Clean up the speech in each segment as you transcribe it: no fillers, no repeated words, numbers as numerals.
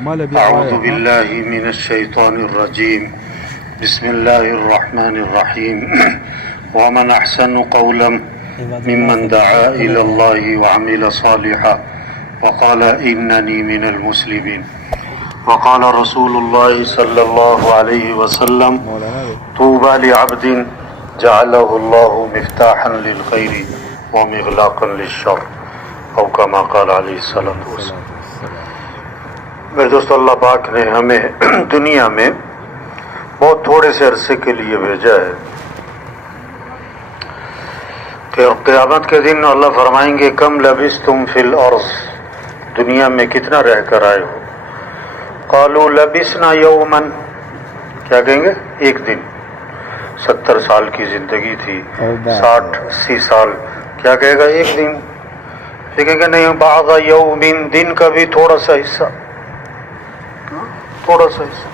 أعوذ بالله من الشيطان الرجيم بسم الله الرحمن الرحيم ومن أحسن قولا ممن دعا إلى الله وعمل صالحا وقال إنني من المسلمين وقال رسول الله صلى الله عليه وسلم طوبى لعبد جعله الله مفتاحا للخير ومغلاقا للشر او كما قال عليه الصلاة والسلام۔ میرے دوستو، اللہ پاک نے ہمیں دنیا میں بہت تھوڑے سے عرصے کے لیے بھیجا ہے کہ قیامت کے دن اللہ فرمائیں گے کم لبثتم فی الارض، دنیا میں کتنا رہ کر آئے ہو؟ قالوا لبثنا یوما، کیا کہیں گے؟ ایک دن۔ 70 سال کی زندگی تھی، 60-80 سال، کیا کہے گا؟ ایک دن۔ پھر کہیں گے نہیں، بعض یوم، دن کا بھی تھوڑا سا حصہ، تھوڑا سا حصہ،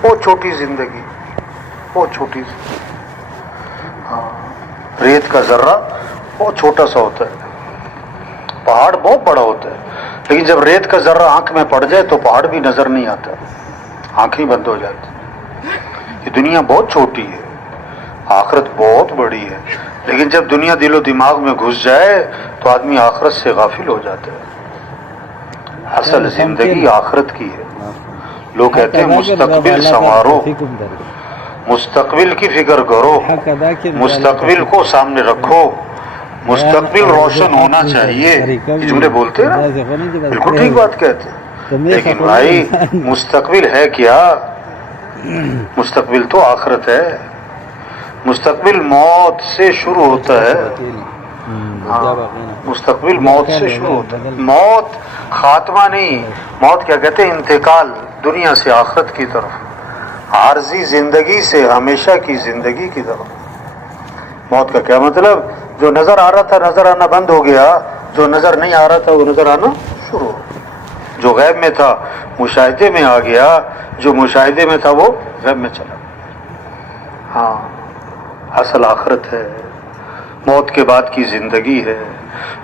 بہت چھوٹی زندگی، بہت چھوٹی زندگی۔ ریت کا ذرہ بہت چھوٹا سا ہوتا ہے، پہاڑ بہت بڑا ہوتا ہے، لیکن جب ریت کا ذرہ آنکھ میں پڑ جائے تو پہاڑ بھی نظر نہیں آتا، آنکھیں بند ہو جاتی۔ یہ دنیا بہت چھوٹی ہے، آخرت بہت بڑی ہے، لیکن جب دنیا دل و دماغ میں گھس جائے تو آدمی آخرت سے غافل ہو جاتا ہے۔ اصل زندگی آخرت کی ہے۔ لوگ کہتے ہیں مستقبل سنوارو، مستقبل کی فکر کرو، مستقبل کو سامنے رکھو، مستقبل روشن ہونا چاہیے، یہ جملے بولتے ہیں نا، بالکل ٹھیک بات کہتے ہیں، لیکن بھائی مستقبل ہے کیا؟ مستقبل تو آخرت ہے۔ مستقبل موت سے شروع ہوتا ہے، مستقبل موت سے شروع ہوتا ہے۔ موت خاتمہ نہیں، موت کیا کہتے ہیں؟ انتقال دنیا سے آخرت کی طرف، عارضی زندگی سے ہمیشہ کی زندگی کی طرف۔ موت کا کیا مطلب؟ جو نظر آ رہا تھا نظر آنا بند ہو گیا، جو نظر نہیں آ رہا تھا وہ نظر آنا شروع ہو، جو غیب میں تھا مشاہدے میں آ گیا، جو مشاہدے میں تھا وہ غیب میں چلا گیا۔ ہاں، اصل آخرت ہے، موت کے بعد کی زندگی ہے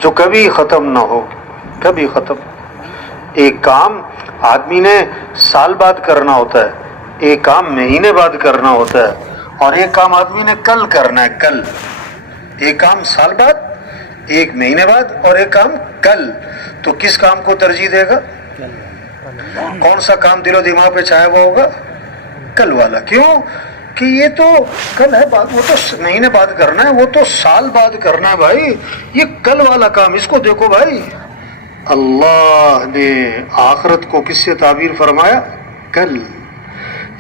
جو کبھی ختم نہ ہوگی، کبھی ختم۔ ایک کام آدمی نے سال بعد کرنا ہوتا ہے، ایک کام مہینے بعد کرنا ہوتا ہے، اور ایک کام آدمی نے کل کرنا ہے، کل۔ ایک کام سال بعد، ایک مہینے بعد، اور ایک کام کل۔ تو کس کام کو ترجیح دے گا؟ کون سا کام دل و دماغ پہ چھایا ہوا ہوگا؟ کل والا۔ کیوں کہ یہ تو کل ہے، بات وہ تو مہینے بعد کرنا ہے، وہ تو سال بعد کرنا ہے بھائی، یہ کل والا کام اس کو دیکھو بھائی۔ اللہ نے آخرت کو کس سے تعبیر فرمایا؟ کل۔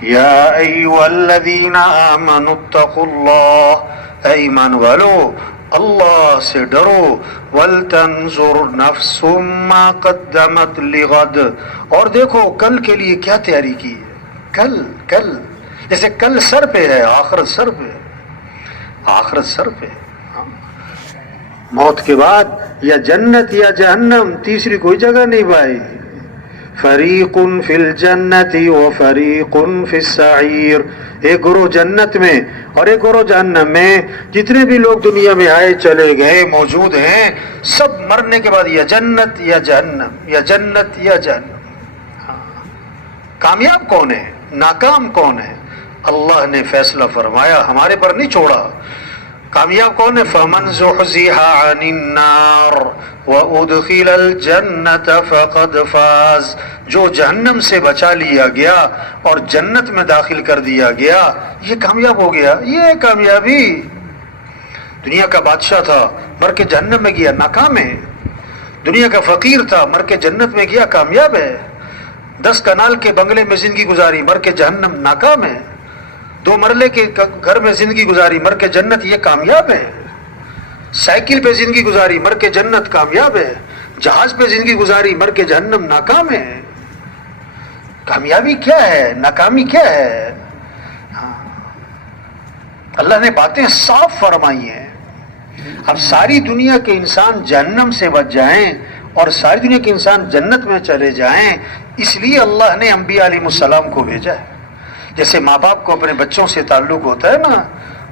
یا ایھا الذین آمنوا اتقوا اللہ، اے ایمان والو اللہ سے ڈرو، وَلْتَنْظُرْ نَفْسٌ مَّا قَدَّمَتْ لِغَدٍ، اور دیکھو کل کے لیے کیا تیاری کی ہے۔ کل، کل، جیسے کل سر پہ ہے، آخرت سر پہ ہے، آخرت سر پہ ہے۔ موت کے بعد یا جنت یا جہنم، تیسری کوئی جگہ نہیں بھائی۔ فریق فی الجنت و فریق فی السعیر، ایک گروہ جنت میں اور ایک گروہ جہنم میں۔ جتنے بھی لوگ دنیا میں آئے چلے گئے موجود ہیں، سب مرنے کے بعد یا جنت یا جہنم، یا جنت یا جہنم۔ کامیاب کون ہے؟ ناکام کون ہے؟ اللہ نے فیصلہ فرمایا، ہمارے پر نہیں چھوڑا۔ کامیاب کون ہے؟ فَمَنْ زُحْزِحَ عَنِ النَّارِ وَأُدْخِلَ الْجَنَّةَ فَقَدْ فَازَ، جو جہنم سے بچا لیا گیا اور جنت میں داخل کر دیا گیا، یہ کامیاب ہو گیا۔ یہ کامیابی۔ دنیا کا بادشاہ تھا، مر کے جہنم میں گیا، ناکام ہے۔ دنیا کا فقیر تھا، مر کے جنت میں گیا، کامیاب ہے۔ 10 کنال کے بنگلے میں زندگی گزاری، مر کے جہنم، ناکام ہے۔ 2 مرلے کے گھر میں زندگی گزاری، مر کے جنت، یہ کامیاب ہے۔ سائیکل پہ زندگی گزاری، مر کے جنت، کامیاب ہے۔ جہاز پہ زندگی گزاری، مر کے جہنم، ناکام ہے۔ کامیابی کیا ہے؟ ناکامی کیا ہے؟ اللہ نے باتیں صاف فرمائی ہیں۔ اب ساری دنیا کے انسان جہنم سے بچ جائیں اور ساری دنیا کے انسان جنت میں چلے جائیں، اس لیے اللہ نے انبیاء علیہ السلام کو بھیجا ہے۔ جیسے ماں باپ کو اپنے بچوں سے تعلق ہوتا ہے نا،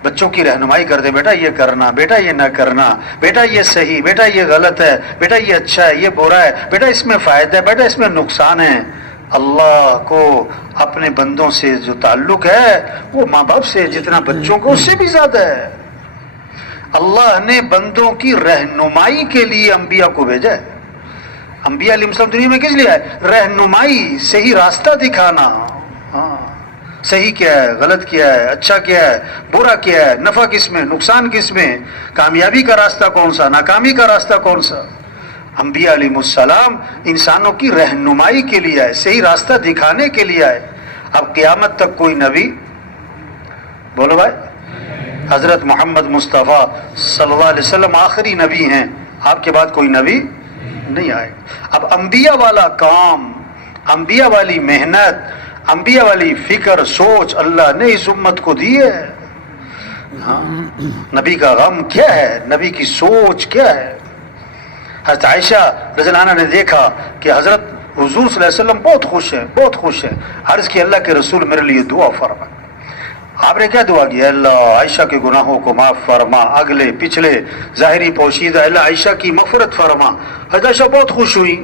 بچوں کی رہنمائی کرتے، بیٹا یہ کرنا، بیٹا یہ نہ کرنا، بیٹا یہ صحیح، بیٹا یہ غلط ہے، بیٹا یہ اچھا ہے، یہ برا ہے، بیٹا اس میں فائدہ ہے، بیٹا اس میں نقصان ہے۔ اللہ کو اپنے بندوں سے جو تعلق ہے وہ ماں باپ سے جتنا بچوں کو اس سے بھی زیادہ ہے. اللہ نے بندوں کی رہنمائی کے لیے انبیاء کو بھیجا ہے. انبیاء علیہ السلام دنیا میں کس لیے ہے؟ رہنمائی، صحیح راستہ دکھانا. ہاں، صحیح کیا ہے، غلط کیا ہے، اچھا کیا ہے، برا کیا ہے، نفع کس میں، نقصان کس میں، کامیابی کا راستہ کون سا، ناکامی کا راستہ کون سا. انبیاء علیہ السلام انسانوں کی رہنمائی کے لیے آئے، صحیح راستہ دکھانے کے لیے آئے. اب قیامت تک کوئی نبی، بولو بھائی، حضرت محمد مصطفیٰ صلی اللہ علیہ وسلم آخری نبی ہیں، آپ کے بعد کوئی نبی نہیں آئے. اب انبیاء والا کام، انبیاء والی محنت، انبیاء والی فکر، سوچ اللہ نے اس امت کو دی ہے. ہاں، نبی کا غم کیا ہے، نبی کی سوچ کیا ہے. حضرت عائشہ رضی اللہ عنہا نے دیکھا کہ حضرت حضور صلی اللہ علیہ وسلم بہت خوش ہیں، بہت خوش ہیں. عرض کی اللہ کے رسول میرے لیے دعا فرما. آپ نے کیا دعا کی؟ اللہ عائشہ کے گناہوں کو معاف فرما، اگلے پچھلے ظاہری پوشیدہ، اللہ عائشہ کی مغفرت فرما. حضرت عائشہ بہت خوش ہوئی.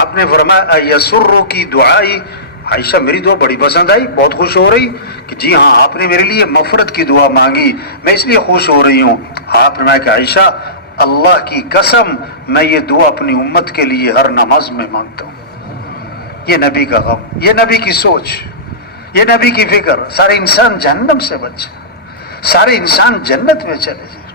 آپ نے فرمایا یسرو کی دعائی، عائشہ میری دعا بڑی پسند آئی، بہت خوش ہو رہی کہ جی ہاں آپ نے میرے لیے مغفرت کی دعا مانگی، میں اس لیے خوش ہو رہی ہوں. آپ نے فرمایا کہ عائشہ اللہ کی قسم میں یہ دعا اپنی امت کے لیے ہر نماز میں مانگتا ہوں. یہ نبی کا غم، یہ نبی کی سوچ، یہ نبی کی فکر. سارے انسان جہنم سے بچ، سارے انسان جنت میں چلے جائیں.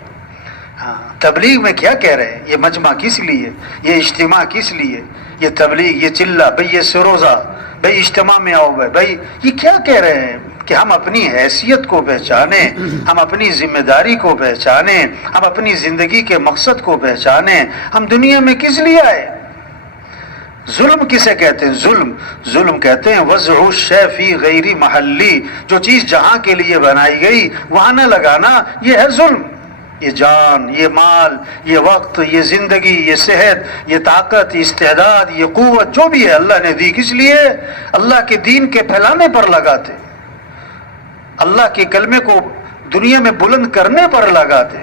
ہاں، تبلیغ میں کیا کہہ رہے ہیں؟ یہ مجمع کس لیے، یہ اجتماع کس لیے، یہ تبلیغ، یہ چلہ بھائی، یہ سروزہ بھائی، اجتماع میں آؤ بھائی، یہ کیا کہہ رہے ہیں؟ کہ ہم اپنی حیثیت کو پہچانیں، ہم اپنی ذمہ داری کو پہچانیں، ہم اپنی زندگی کے مقصد کو پہچانیں. ہم دنیا میں کس لیے آئے؟ ظلم کسے کہتے ہیں؟ ظلم کہتے ہیں وضع الشیء فی غیر محلی، جو چیز جہاں کے لیے بنائی گئی وہاں نہ لگانا، یہ ہے ظلم. یہ جان، یہ مال، یہ وقت، یہ زندگی، یہ صحت، یہ طاقت، یہ استعداد، یہ قوت جو بھی ہے اللہ نے دی کس لیے؟ اللہ کے دین کے پھیلانے پر لگاتے، اللہ کے کلمے کو دنیا میں بلند کرنے پر لگاتے،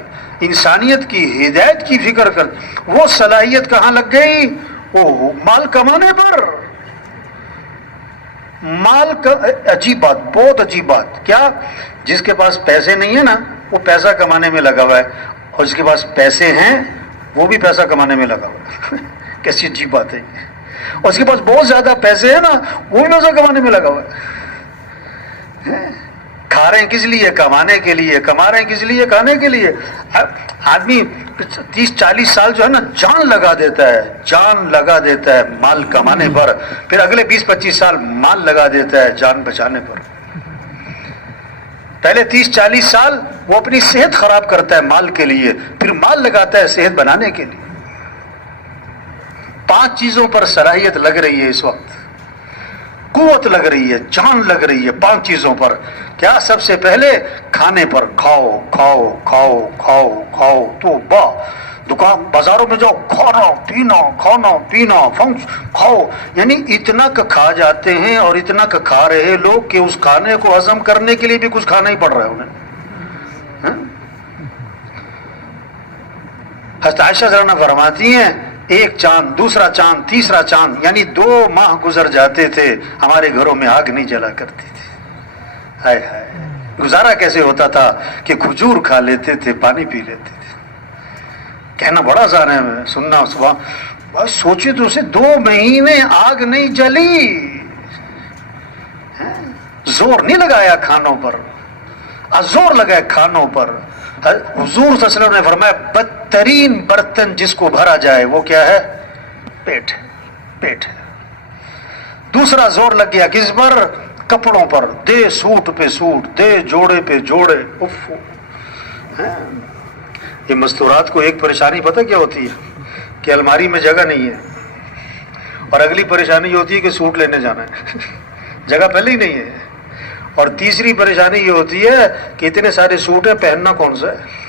انسانیت کی ہدایت کی فکر کرتے. وہ صلاحیت کہاں لگ گئی؟ وہ مال کمانے پر. مال کا عجیب بات، بہت عجیب بات. کیا؟ جس کے پاس پیسے نہیں ہیں نا وہ پیسہ کمانے میں لگا ہوا ہے، اور جس کے پاس پیسے ہیں وہ بھی پیسہ کمانے میں لگا ہوا ہے. کیسی عجیب بات ہے. اور اس کے پاس بہت زیادہ پیسے ہیں نا وہ بھی پیسہ کمانے میں لگا ہوا ہے. کھا رہے ہیں کس لیے؟ کمانے کے لیے. کما رہے ہیں کس لیے؟ کھانے کے لیے. آدمی 30-40 سال جو ہے نا جان لگا دیتا ہے، جان لگا دیتا ہے مال کمانے پر، پھر اگلے 20-25 سال مال لگا دیتا ہے جان بچانے پر. پہلے 30-40 سال وہ اپنی صحت خراب کرتا ہے مال کے لیے، پھر مال لگاتا ہے صحت بنانے کے لیے. 5 چیزوں پر صلاحیت لگ رہی ہے اس وقت، قوت لگ رہی ہے، جان لگ رہی ہے 5 چیزوں پر. کیا؟ سب سے پہلے کھانے پر. کھاؤ کھاؤ کھاؤ کھاؤ کھاؤ تو دکان بازاروں میں جاؤ، کھانا پینا کھانا پینا کھاؤ. یعنی اتنا کا کھا جاتے ہیں اور اتنا کا کھا رہے لوگ کہ اس کھانے کو ہضم کرنے کے لیے بھی کچھ کھانا ہی پڑ رہا ہے انہیں. حضرت عائشہ ذرا فرماتی ہیں ایک چاند، دوسرا چاند، تیسرا چاند، یعنی 2 ماہ گزر جاتے تھے ہمارے گھروں میں آگ نہیں جلا کرتی تھی. ہائے ہائے، گزارا کیسے ہوتا تھا کہ کھجور کھا لیتے تھے، پانی پی لیتے تھے. کہنا بڑا آسان ہے، سننا صبح. بس سوچے تو اسے 2 مہینے آگ نہیں جلی، زور نہیں لگایا کھانوں پر، زور لگایا کھانوں پر. حضور صلی اللہ علیہ وسلم نے فرمایا بدترین برتن جس کو بھرا جائے وہ کیا ہے؟ پیٹ. پیٹ. دوسرا زور لگ گیا کس پر؟ کپڑوں پر. دے سوٹ پہ سوٹ، دے جوڑے پہ جوڑے. یہ مستورات کو ایک پریشانی پتہ کیا ہوتی ہے؟ کہ الماری میں جگہ نہیں ہے، اور اگلی پریشانی یہ ہوتی ہے کہ سوٹ لینے جانا ہے، جگہ پہلے ہی نہیں ہے. اور تیسری پریشانی یہ ہوتی ہے کہ اتنے سارے سوٹ ہیں، پہننا کون سا ہے.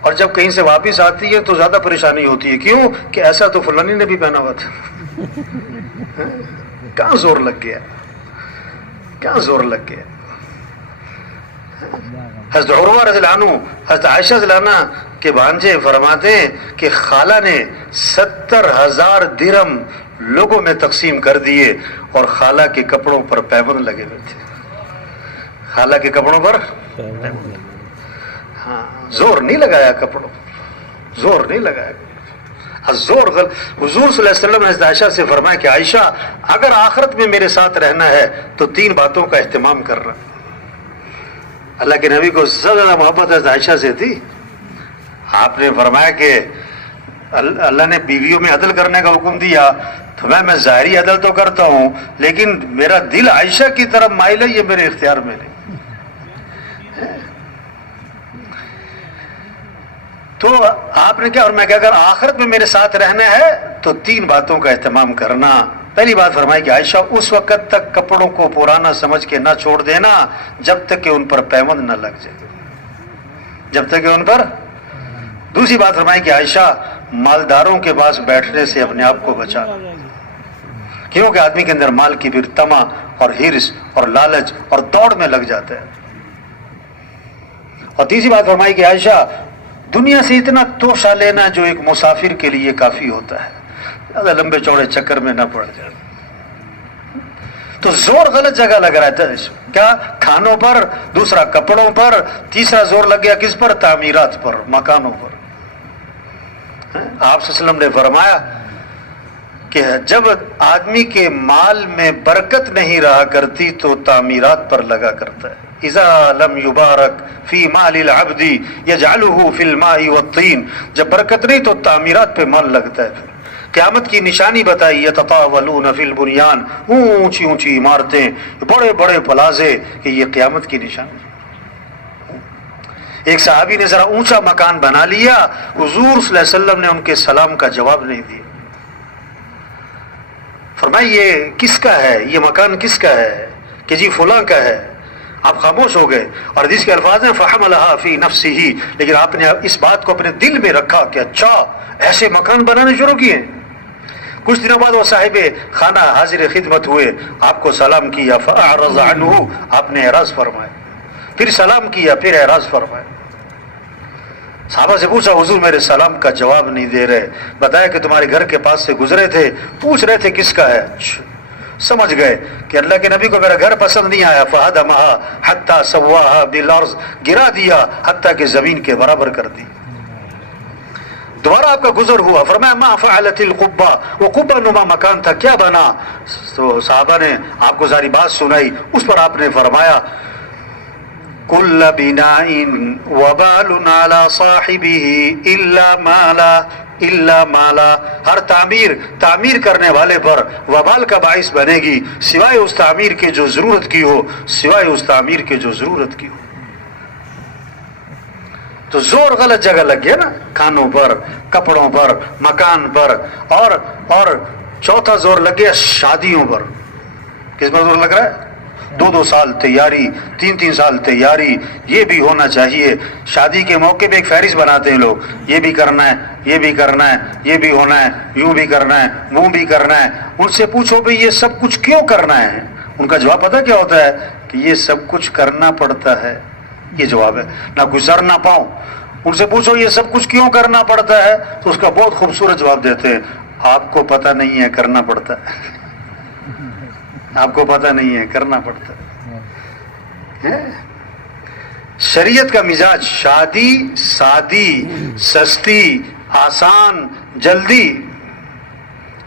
اور جب کہیں سے واپس آتی ہے تو زیادہ پریشانی ہوتی ہے. کیوں؟ کہ ایسا تو فلانی نے بھی پہنا ہوا تھا. کہاں زور لگ گیا، کہاں زور لگ گیا. حضرت عروہ رضی اللہ عنہ، حضرت عائشہ رضی اللہ عنہ کے بھانجے فرماتے ہیں کہ خالہ نے 70,000 درہم لوگوں میں تقسیم کر دیے اور خالہ کے کپڑوں پر پیبند لگے ہوئے تھے. خالہ کے کپڑوں پر ہاں زور نہیں لگایا کپڑوں پر, زور نہیں لگایا. حضور صلی اللہ علیہ وسلم نے عائشہ سے فرمایا کہ عائشہ اگر آخرت میں میرے ساتھ رہنا ہے تو 3 باتوں کا اہتمام کرنا. اللہ کے نبی کو زیادہ محبت حضرت عائشہ سے تھی. آپ نے فرمایا کہ اللہ نے بیویوں میں عدل کرنے کا حکم دیا تو میں ظاہری عدل تو کرتا ہوں لیکن میرا دل عائشہ کی طرف مائل ہے, یہ میرے اختیار میں نہیں. تو آپ نے کیا اور میں کہ اگر آخرت میں میرے ساتھ رہنا ہے تو 3 باتوں کا اہتمام کرنا. پہلی بات فرمائی کہ عائشہ اس وقت تک کپڑوں کو پرانا سمجھ کے نہ چھوڑ دینا جب تک کہ ان پر پیوند نہ لگ جائے, جب تک کہ ان پر. دوسری بات فرمائی کہ عائشہ مالداروں کے پاس بیٹھنے سے اپنے آپ کو بچانا, کیونکہ آدمی کے اندر مال کی پھر طمع اور ہرس اور لالچ اور دوڑ میں لگ جاتا ہے. اور تیسری بات فرمائی کہ عائشہ دنیا سے اتنا توشہ لینا جو ایک مسافر کے لیے کافی ہوتا ہے, زیادہ لمبے چوڑے چکر میں نہ پڑ جائے. تو زور غلط جگہ لگ رہا ہے. کیا کھانوں پر, دوسرا کپڑوں پر, تیسرا زور لگ گیا کس پر؟ تعمیرات پر, مکانوں پر. آپ صلی اللہ علیہ وسلم نے فرمایا کہ جب آدمی کے مال میں برکت نہیں رہا کرتی تو تعمیرات پر لگا کرتا ہے. اذا لم یبارک فی مال العبد یجعلہ فی الماء والطین, جب برکت نہیں تو تعمیرات پہ مال لگتا ہے. قیامت کی نشانی بتائی یتطاولون فی البنیان, اونچی اونچی عمارتیں, بڑے بڑے پلازے, کہ یہ قیامت کی نشانی. ایک صحابی نے ذرا اونچا مکان بنا لیا, حضور صلی اللہ علیہ وسلم نے ان کے سلام کا جواب نہیں دیا. فرمایا یہ کس کا ہے, یہ مکان کس کا ہے؟ کہ جی فلاں کا ہے. آپ خاموش ہو گئے. اور حدیث کے الفاظ ہیں فحملها فی نفسہ, لیکن آپ نے اس بات کو اپنے دل میں رکھا کہ اچھا ایسے مکان بنانے شروع کیے. کچھ دنوں بعد وہ صاحب خانہ حاضر خدمت ہوئے, آپ کو سلام کیا, فاعرض عنہ, آپ نے اعراض فرمایا, پھر سلام کیا, پھر اعراض فرمایا. صحابہ سے پوچھا حضور میرے سلام کا جواب نہیں دے رہے, بتایا کہ تمہارے گھر کے پاس سے گزرے تھے, پوچھ رہے تھے کس کا ہے. سمجھ گئے کہ اللہ کے نبی کو میرا گھر پسند نہیں آیا. فہدمها حتی سواها بالارض, گرا دیا حتیٰ کہ زمین کے برابر کر دی. دوبارہ آپ کا گزر ہوا, فرمایا ما فعلت القبہ, وہ قبہ نما مکان تھا کیا بنا؟ تو صحابہ نے آپ کو ساری بات سنائی. اس پر آپ نے فرمایا کل بناء وبال على صاحبه الا مالا, ہر تعمیر کرنے والے پر وبال کا باعث بنے گی سوائے اس تعمیر کے جو ضرورت کی ہو, سوائے اس تعمیر کے جو ضرورت کی ہو. تو زور غلط جگہ لگ گیا نا, کھانوں پر, کپڑوں پر, مکان پر, اور چوتھا زور لگ گیا شادیوں پر. کس پر زور لگ رہا ہے؟ 2 سال تیاری, 3 سال تیاری, یہ بھی ہونا چاہیے. شادی کے موقع پہ ایک فہرست بناتے ہیں لوگ, یہ بھی کرنا ہے, یہ بھی کرنا ہے, یہ بھی ہونا ہے, یوں بھی کرنا ہے, وہ بھی کرنا ہے. ان سے پوچھو بھئی یہ سب کچھ کیوں کرنا ہے؟ ان کا جواب پتہ کیا ہوتا ہے کہ یہ سب کچھ کرنا پڑتا ہے. یہ جواب ہے, نہ گزر نہ پاؤں. ان سے پوچھو یہ سب کچھ کیوں کرنا پڑتا ہے, تو اس کا بہت خوبصورت جواب دیتے ہیں, آپ کو پتہ نہیں ہے کرنا پڑتا ہے. آپ کو پتہ نہیں ہے کرنا پڑتا ہے. شریعت کا مزاج شادی سادی, سستی, آسان, جلدی.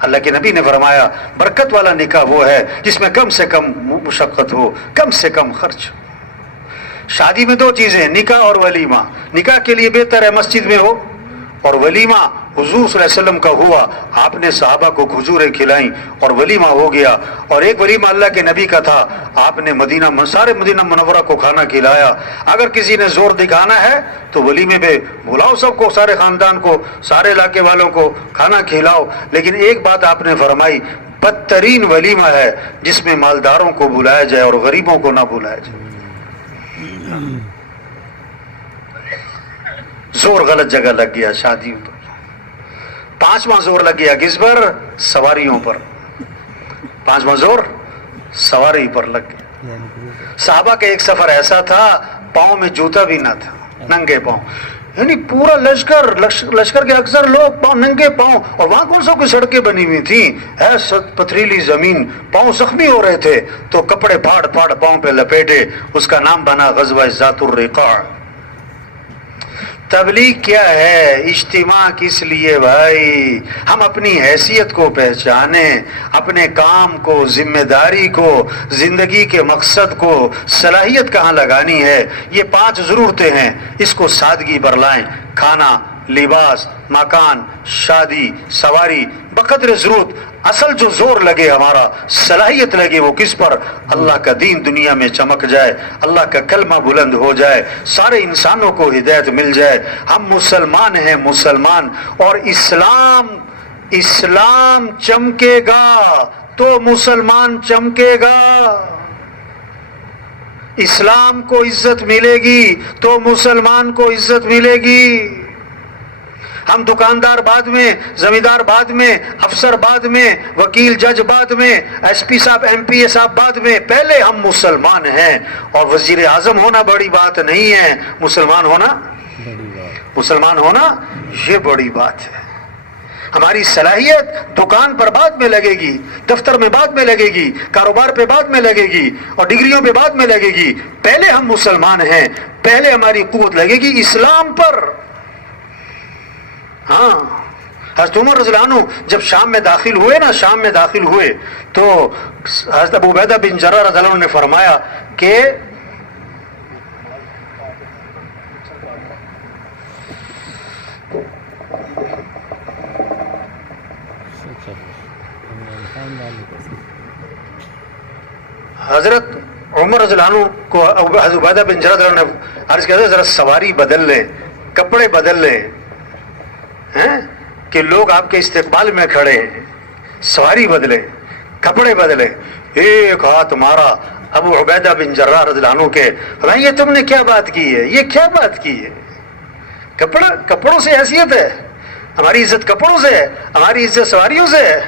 اللہ کے نبی نے فرمایا برکت والا نکاح وہ ہے جس میں کم سے کم مشقت ہو, کم سے کم خرچ. شادی میں 2 چیزیں, نکاح اور ولیمہ. نکاح کے لیے بہتر ہے مسجد میں ہو, اور ولیمہ حضور صلی اللہ علیہ وسلم کا ہوا, آپ نے صحابہ کو کھجوریں کھلائیں اور ولیمہ ہو گیا. اور ایک ولیمہ اللہ کے نبی کا تھا, آپ نے سارے مدینہ منورہ کو کھانا کھلایا. اگر کسی نے زور دکھانا ہے تو ولیمے پہ بلاؤ سب کو, سارے خاندان کو, سارے علاقے والوں کو کھانا کھلاؤ. لیکن ایک بات آپ نے فرمائی, بدترین ولیمہ ہے جس میں مالداروں کو بلایا جائے اور غریبوں کو نہ بلایا جائے. زور غلط جگہ لگ گیا شادیوں پر. 5واں زور لگ گیا کس پر؟ سواریوں پر. 5واں زور سواری پر لگ گیا. صحابہ کا ایک سفر ایسا تھا پاؤں میں جوتا بھی نہ تھا, ننگے پاؤں. یعنی پورا لشکر کے اکثر لوگ ننگے پاؤں، اور وہاں کون سا کوئی سڑکیں بنی ہوئی تھیں، ایسا پتھریلی زمین، پاؤں زخمی ہو رہے تھے تو کپڑے پھاڑ پھاڑ پاؤں پہ لپیٹے، اس کا نام بنا غزوہ ذات الرقاع۔ تبلیغ کیا ہے؟ اجتماع کس لیے بھائی؟ ہم اپنی حیثیت کو پہچانیں، اپنے کام کو، ذمہ داری کو، زندگی کے مقصد کو، صلاحیت کہاں لگانی ہے۔ یہ 5 ضرورتیں ہیں، اس کو سادگی پر لائیں۔ کھانا، لباس، مکان، شادی، سواری، بقدر ضرورت۔ اصل جو زور لگے، ہمارا صلاحیت لگے، وہ کس پر؟ اللہ کا دین دنیا میں چمک جائے، اللہ کا کلمہ بلند ہو جائے، سارے انسانوں کو ہدایت مل جائے۔ ہم مسلمان ہیں، مسلمان، اور اسلام چمکے گا تو مسلمان چمکے گا، اسلام کو عزت ملے گی تو مسلمان کو عزت ملے گی۔ ہم دکاندار بعد میں، زمیندار بعد میں، افسر بعد میں، وکیل جج بعد میں، ایس پی صاحب ایم پی اے صاحب بعد میں، پہلے ہم مسلمان ہیں۔ اور وزیر اعظم ہونا بڑی بات نہیں ہے، مسلمان ہونا یہ بڑی بات ہے۔ ہماری صلاحیت دکان پر بعد میں لگے گی، دفتر میں بعد میں لگے گی، کاروبار پہ بعد میں لگے گی، اور ڈگریوں پہ بعد میں لگے گی۔ پہلے ہم مسلمان ہیں، پہلے ہماری قوت لگے گی اسلام پر۔ ہاں، حضرت عمر رضی اللہ عنہ جب شام میں داخل ہوئے تو حضرت ابو عبیدہ بن جراح رضی اللہ عنہ نے فرمایا کہ حضرت عمر رضی اللہ عنہ کو حضرت عبیدہ بن جراح رضی اللہ عنہ نے عرض کیا، ذرا سواری بدل لے، کپڑے بدل لے، کہ لوگ آپ کے استقبال میں کھڑے ہیں، سواری بدلے، کپڑے بدلے۔ ایک ہاتھ مارا ابو عبیدہ بن جراح رضی اللہ عنہ کے، بھائی یہ تم نے کیا بات کی ہے، یہ کیا بات کی ہے؟ کپڑوں سے حیثیت ہے؟ ہماری عزت کپڑوں سے ہے؟ ہماری عزت سواریوں سے ہے؟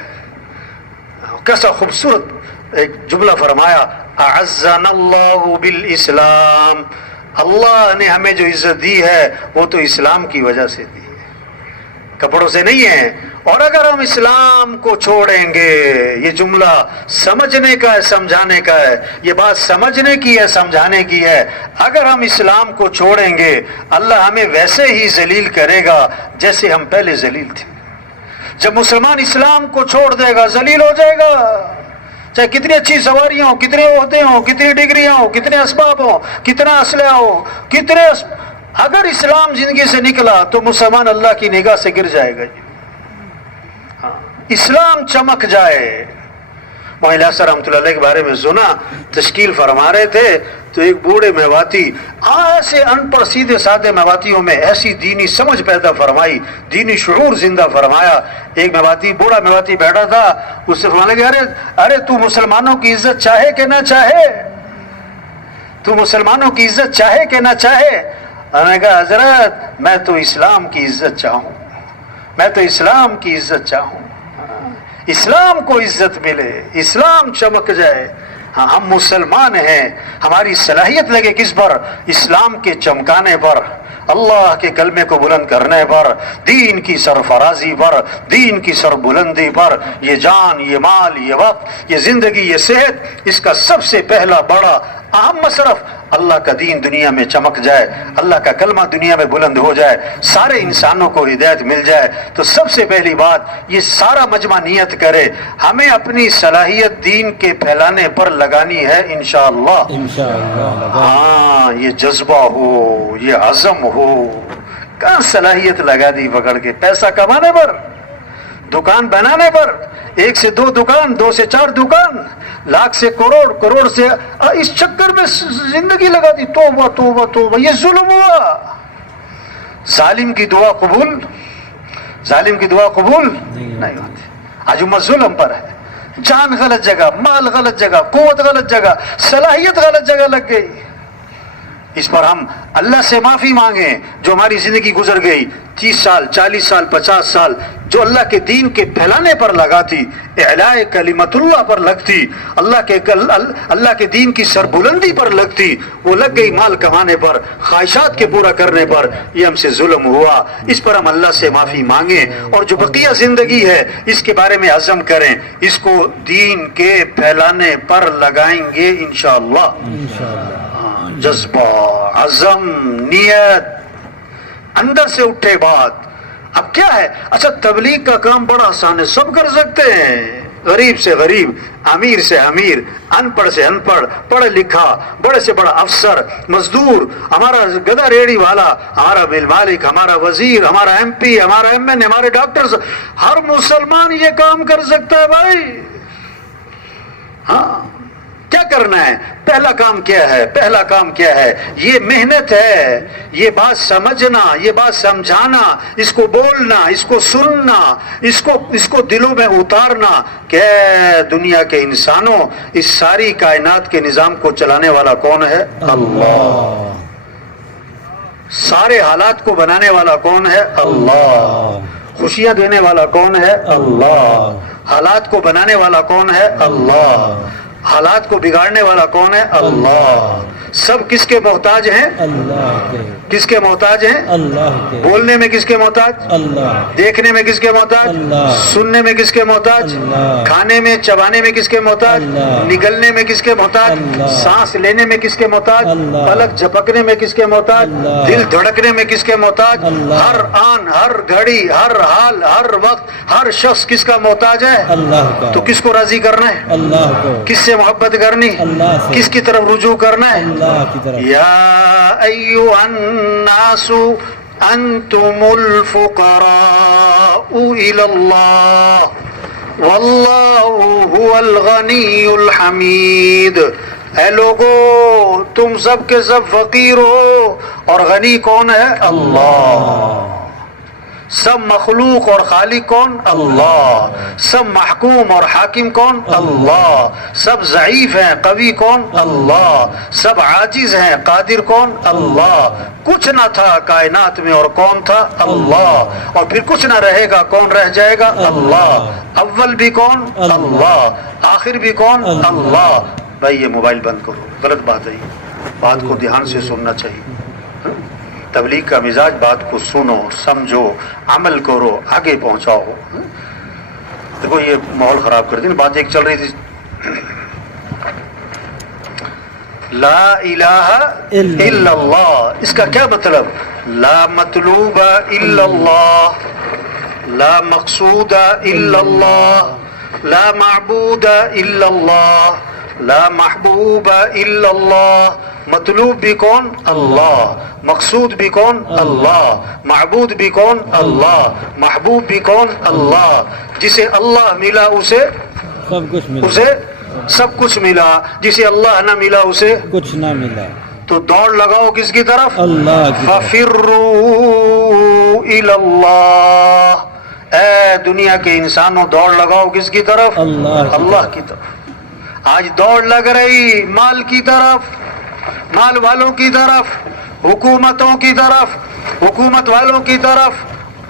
کیسا خوبصورت ایک جملہ فرمایا، اعزنا اللہ بالاسلام، اللہ نے ہمیں جو عزت دی ہے وہ تو اسلام کی وجہ سے دی، کپڑوں سے نہیں ہے۔ اور اگر ہم اسلام کو چھوڑیں گے، یہ جملہ سمجھنے کا ہے، سمجھانے کا ہے، یہ بات سمجھنے کی ہے، سمجھانے کی ہے۔ اگر ہم اسلام کو چھوڑیں گے، اللہ ہمیں ویسے ہی ذلیل کرے گا جیسے ہم پہلے ذلیل تھے۔ جب مسلمان اسلام کو چھوڑ دے گا، ذلیل ہو جائے گا، چاہے کتنی اچھی سواریاں ہوں، کتنے عہدے ہوں، کتنی ڈگریاں ہوں، کتنے اسباب ہوں، کتنا اسلحہ ہو، اگر اسلام زندگی سے نکلا تو مسلمان اللہ کی نگاہ سے گر جائے گا۔ اسلام چمک جائے۔ مولانا حسن رحمۃ اللہ علیہ کے بارے میں سنا، تشکیل فرما رہے تھے تو ایک بوڑھے میواتی، ایسے ان پڑھ سیدھے سادے میواتیوں میں ایسی دینی سمجھ پیدا فرمائی، دینی شعور زندہ فرمایا۔ ایک میواتی، بوڑھا میواتی بیٹھا تھا، اس سے فرمانے لگا، ارے تو مسلمانوں کی عزت چاہے کہ نہ چاہے، تو مسلمانوں کی عزت چاہے کہ نہ چاہے؟ انہوں نے کہا، حضرت میں تو اسلام کی عزت چاہوں، میں تو اسلام کی عزت چاہوں، اسلام کو عزت ملے، اسلام چمک جائے۔ ہاں، ہم مسلمان ہیں، ہماری صلاحیت لگے کس پر؟ اسلام کے چمکانے پر، اللہ کے کلمے کو بلند کرنے پر، دین کی سرفرازی پر، دین کی سربلندی پر۔ یہ جان، یہ مال، یہ وقت، یہ زندگی، یہ صحت، اس کا سب سے پہلا بڑا اہم مصرف اللہ کا دین دنیا میں چمک جائے، اللہ کا کلمہ دنیا میں بلند ہو جائے، سارے انسانوں کو ہدایت مل جائے۔ تو سب سے پہلی بات، یہ سارا مجمع نیت کرے، ہمیں اپنی صلاحیت دین کے پھیلانے پر لگانی ہے انشاءاللہ۔ ہاں، یہ جذبہ ہو، یہ عزم ہو۔ کہاں صلاحیت لگا دی پکڑ کے؟ پیسہ کمانے پر، دکان بنانے پر، 1 سے 2 دکان، 2 سے 4 دکان، لاکھ سے کروڑ، کروڑ سے، اس چکر میں زندگی لگا دی۔ توبہ توبہ توبہ، یہ ظلم ہوا۔ ظالم کی دعا قبول، ظالم کی دعا قبول نہیں ہوتی۔ آج امت ظلم پر ہے، جان غلط جگہ، مال غلط جگہ، قوت غلط جگہ، صلاحیت غلط جگہ لگ گئی۔ اس پر ہم اللہ سے معافی مانگیں. جو ہماری زندگی گزر گئی 30 سال 40 سال 50 سال جو اللہ کے دین کے پھیلانے پر لگاتی, اعلاء کلمت اللہ پر لگتی, اللہ کے دین کی سربلندی پر لگتی, وہ لگ گئی مال کمانے پر, خواہشات کے پورا کرنے پر. یہ ہم سے ظلم ہوا, اس پر ہم اللہ سے معافی مانگیں. اور جو بقیہ زندگی ہے اس کے بارے میں عزم کریں, اس کو دین کے پھیلانے پر لگائیں گے انشاءاللہ. جذبہ, عزم, نیت, اندر سے اٹھے بات. اب کیا ہے, اچھا تبلیغ کا کام بڑا آسان ہے, سب کر سکتے ہیں, غریب سے غریب, امیر سے امیر, ان پڑھ سے ان پڑھ, پڑھ لکھا, بڑے سے بڑا افسر, مزدور, ہمارا گدا ریڑھی والا, ہمارا مل مالک, ہمارا وزیر, ہمارا ایم پی, ہمارا ایم این, ہمارے ڈاکٹر, ہر مسلمان یہ کام کر سکتا ہے بھائی. ہاں, کیا کرنا ہے؟ پہلا کام کیا ہے؟ پہلا کام کیا ہے؟ یہ محنت ہے, یہ بات سمجھنا, یہ بات سمجھانا, اس کو بولنا, اس کو سننا, اس کو دلوں میں اتارنا کہ دنیا کے انسانوں, اس ساری کائنات کے نظام کو چلانے والا کون ہے؟ اللہ. سارے حالات کو بنانے والا کون ہے؟ اللہ. خوشیاں دینے والا کون ہے؟ اللہ. حالات کو بنانے والا کون ہے؟ اللہ. حالات کو بگاڑنے والا کون ہے؟ اللہ. سب کس کے محتاج ہیں؟ اللہ کے. کس کے محتاج ہیں؟ اللہ کے. بولنے میں کس کے محتاج؟ اللہ. دیکھنے میں کس کے محتاج؟ اللہ. سننے میں کس کے محتاج؟ اللہ. کھانے میں چبانے میں کس کے محتاج؟ اللہ. نگلنے میں کس کے محتاج؟ اللہ. سانس لینے میں کس کے محتاج؟ اللہ. پلک جھپکنے میں کس کے محتاج؟ اللہ. دل دھڑکنے میں کس کے محتاج؟ اللہ. ہر آن, ہر گھڑی, ہر حال, ہر وقت, ہر شخص کس کا محتاج ہے؟ اللہ کا. تو کس کو راضی کرنا ہے؟ اللہ کو. کس سے محبت کرنی؟ اللہ سے. کس کی طرف رجوع کرنا ہے؟ یا ایھا الناس انتم الفقراء الی اللہ واللہ هو الغنی الحمید. اے لوگو, تم سب کے سب فقیر ہو اور غنی کون ہے؟ اللہ. سب مخلوق اور خالق کون؟ اللہ. سب محکوم اور حاکم کون؟ اللہ. سب ضعیف ہیں, قوی کون؟ اللہ. سب عاجز ہیں, قادر کون؟ اللہ. کچھ نہ تھا کائنات میں اور کون تھا؟ اللہ. اور پھر کچھ نہ رہے گا, کون رہ جائے گا؟ اللہ. اول بھی کون؟ اللہ. آخر بھی کون؟ اللہ. بھائی یہ موبائل بند کرو, غلط بات ہے, بات کو دھیان سے سننا چاہیے. تبلیغ کا مزاج, بات کو سنو, سمجھو, عمل کرو, آگے پہنچاؤ. دیکھو یہ ماحول خراب کر دیا. بات ایک چل رہی تھی, لا الہ الا اللہ, اس کا کیا مطلب؟ لا مطلوب الا اللہ, لا مقصود الا اللہ, لا معبود الا اللہ, لا محبوب الا اللہ. مطلوب بھی کون؟ اللہ. مقصود بھی کون؟ اللہ. معبود بھی کون؟ اللہ. محبوب بھی کون؟ اللہ. جسے اللہ ملا اسے سب کچھ ملا, اسے سب کچھ ملا. جسے اللہ نہ ملا اسے کچھ نہ ملا. تو دوڑ لگاؤ کس کی طرف؟ اللہ کی طرف. فَفِرُّوا إِلَى اللَّهِ. اے دنیا کے انسانوں, دوڑ لگاؤ کس کی طرف؟ اللہ کی طرف. آج دوڑ لگ رہی مال کی طرف, مال والوں کی طرف, حکومتوں کی طرف, حکومت والوں کی طرف,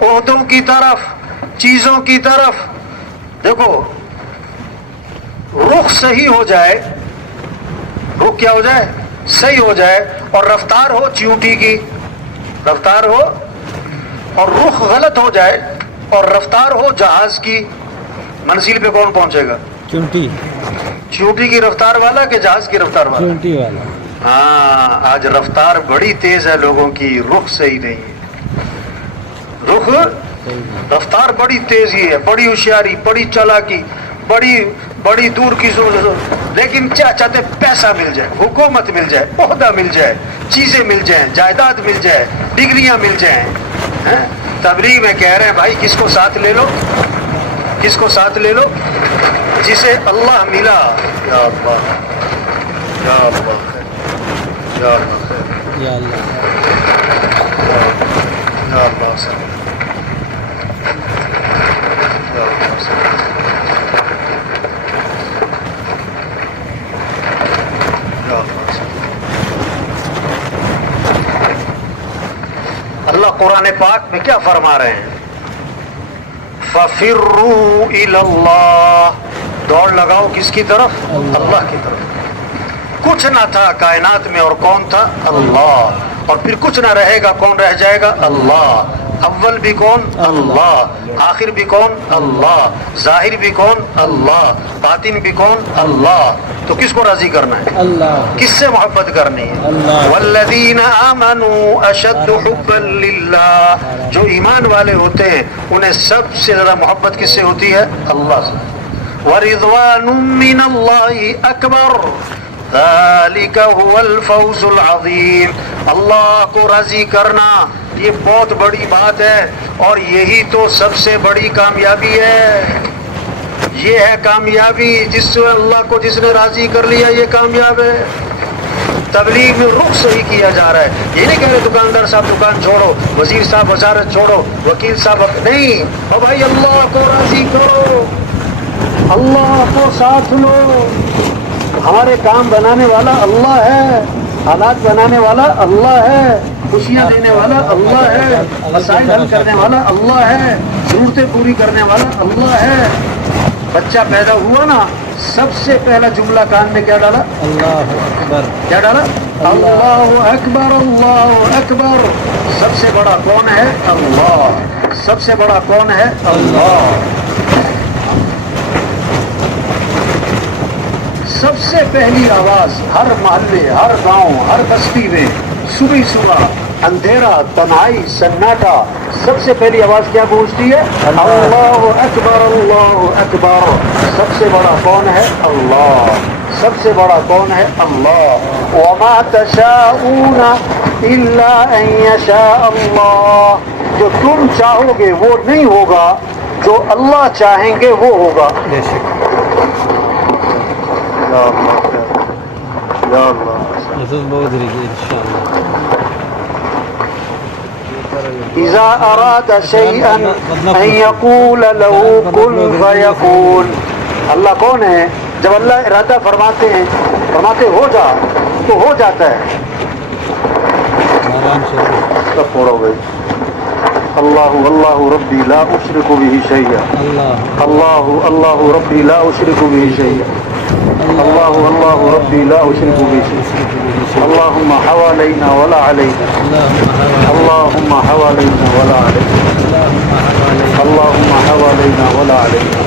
عہدوں کی طرف, چیزوں کی طرف. دیکھو رخ صحیح ہو جائے, رخ کیا ہو جائے؟ صحیح ہو جائے, اور رفتار ہو چیونٹی کی, رفتار ہو, اور رخ غلط ہو جائے اور رفتار ہو جہاز کی, منزل پہ کون پہنچے گا؟ چونٹی. چونٹی کی رفتار والا کہ جہاز کی رفتار والا؟ چونٹی والا. ہاں, آج رفتار بڑی تیز ہے لوگوں کی, رخ صحیح نہیں ہے. رخ, رفتار بڑی تیزی ہے, بڑی ہوشیاری, بڑی چالاکی, بڑی دور کی سوچ, لیکن کیا چاہتے؟ پیسہ مل جائے, حکومت مل جائے, عہدہ مل جائے, چیزیں مل جائیں, جائیداد مل جائے, ڈگریاں مل جائیں. تبلیغ میں کہہ رہے ہیں بھائی کس کو ساتھ لے لو, کس کو ساتھ لے لو؟ جسے اللہ ملا. یا اللہ, یا اللہ, یا اللہ, یا اللہ, یا اللہ, یا اللہ. قرآن پاک میں کیا فرما رہے ہیں؟ فَفِرُّوا إِلَى اللَّهِ، دوڑ لگاؤ کس کی طرف؟ اللہ کی طرف۔ کچھ نہ تھا کائنات میں اور کون تھا؟ اللہ۔ اور پھر کچھ نہ رہے گا، کون رہ جائے گا؟ اللہ۔ اول بھی کون؟ اللہ۔ آخر بھی کون؟ اللہ۔ ظاہر بھی کون؟ اللہ۔ باطن بھی کون؟ اللہ۔ تو کس کو راضی کرنا ہے؟ اللہ۔ کس سے محبت کرنی ہے؟ اللہ۔ والذین آمنوا اشد حبا للہ، جو ایمان والے ہوتے ہیں انہیں سب سے زیادہ محبت کس سے ہوتی ہے؟ اللہ سے۔ ورضوان من اللہ اکبر ذالک هو الفوز العظیم، اللہ کو راضی کرنا یہ بہت بڑی بات ہے، اور یہی تو سب سے بڑی کامیابی ہے۔ یہ ہے کامیابی، جس سے اللہ کو جس نے راضی کر لیا یہ کامیاب ہے۔ تبلیغ میں رخ صحیح کیا جا رہا ہے، یہ نہیں کہہ رہے دکاندار صاحب دکان چھوڑو، وزیر صاحب وزارت چھوڑو، وکیل صاحب نہیں، او بھائی اللہ کو راضی کرو، اللہ کو ساتھ لو۔ ہمارے کام بنانے والا اللہ ہے، حالات بنانے والا اللہ ہے، خوشیاں دینے والا اللہ ہے، مسائل حل کرنے والا اللہ ہے، ضرورتیں پوری کرنے والا اللہ ہے۔ بچہ پیدا ہوا نا، سب سے پہلا جملہ کان میں کیا ڈالا؟ اللہ اکبر۔ کیا ڈالا؟ اللہ اکبر، اللہ اکبر۔ سب سے بڑا کون ہے؟ اللہ۔ سب سے بڑا کون ہے؟ اللہ۔ سب سے پہلی آواز ہر محلے، ہر گاؤں، ہر بستی میں صبح صبح اندھیرا، تنہائی، سناٹا، سب سے پہلی آواز کیا گونجتی ہے؟ اللہ اکبر، اللہ اکبر۔ سب سے بڑا کون ہے؟ اللہ۔ سب سے بڑا کون ہے؟ اللہ۔ وما تشاءون الا ان یشاء اللہ، جو تم چاہو گے وہ نہیں ہوگا، جو اللہ چاہیں گے وہ ہوگا۔ یا اللہ، یا اللہ۔ اذا اراد شيئا ان يقول له كن فيكون، اللہ کون ہے؟ جب اللہ ارادہ فرماتے ہیں، فرماتے ہو جا تو ہو جاتا ہے۔ سب پڑھو بھائی۔ اللہ اللہ ربی لا اشرک به شیئا، اللہ اللہ ربی لا اشرک به شیئا، اللہ اللہ ربی لا اشرک به شیئا، اللہم حوالینا ولا علینا، اللہم حوالینا ولا علینا، اللہم حوالینا ولا علینا،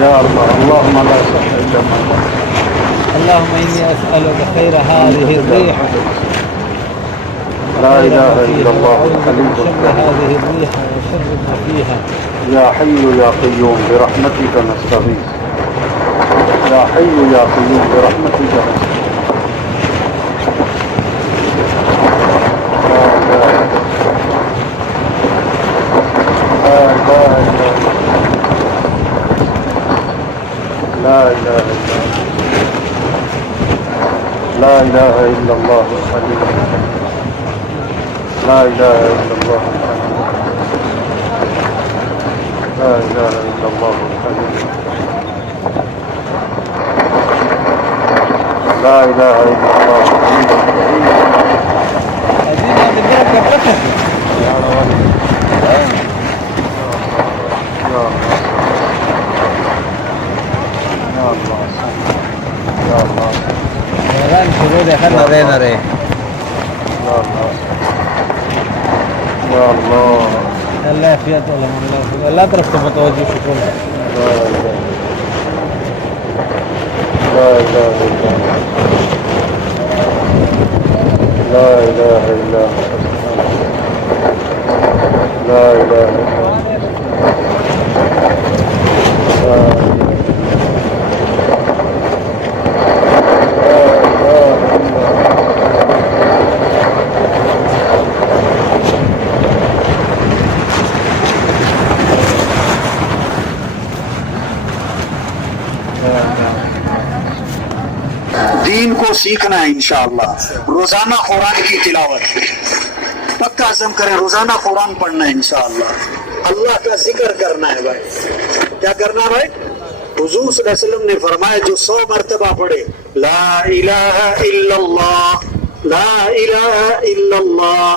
یا اللہ اللہم لا سهل الا ما جعلته، اللهم إني أسألك خير هذه الريح، لا إله إلا الله الحليم شر هذه الريح وشر ما فيها، يا حي يا قيوم برحمتك نستغيث، يا حي يا قيوم برحمتك نستغيث، لا إله إلا الله، لا إله إلا الله الحليم، لا إله إلا الله الحليم، لا إله إلا الله الحليم، لا إله إلا الله الحليم، dejarla de nare. يا الله الله يعافيك والله لا ترفض متوجه شكرا. لا إله إلا الله، لا إله إلا الله، لا إله إلا الله، دین کو سیکھنا ہے انشاءاللہ، روزانہ قرآن کی تلاوت پکا عزم کریں، روزانہ قرآن پڑھنا ہے انشاءاللہ، اللہ کا ذکر کرنا ہے بھائی۔ کیا کرنا ہے بھائی؟ حضور صلی اللہ علیہ وسلم نے فرمایا جو 100 مرتبہ پڑھے لا الہ الا اللہ، لا الہ الا اللہ،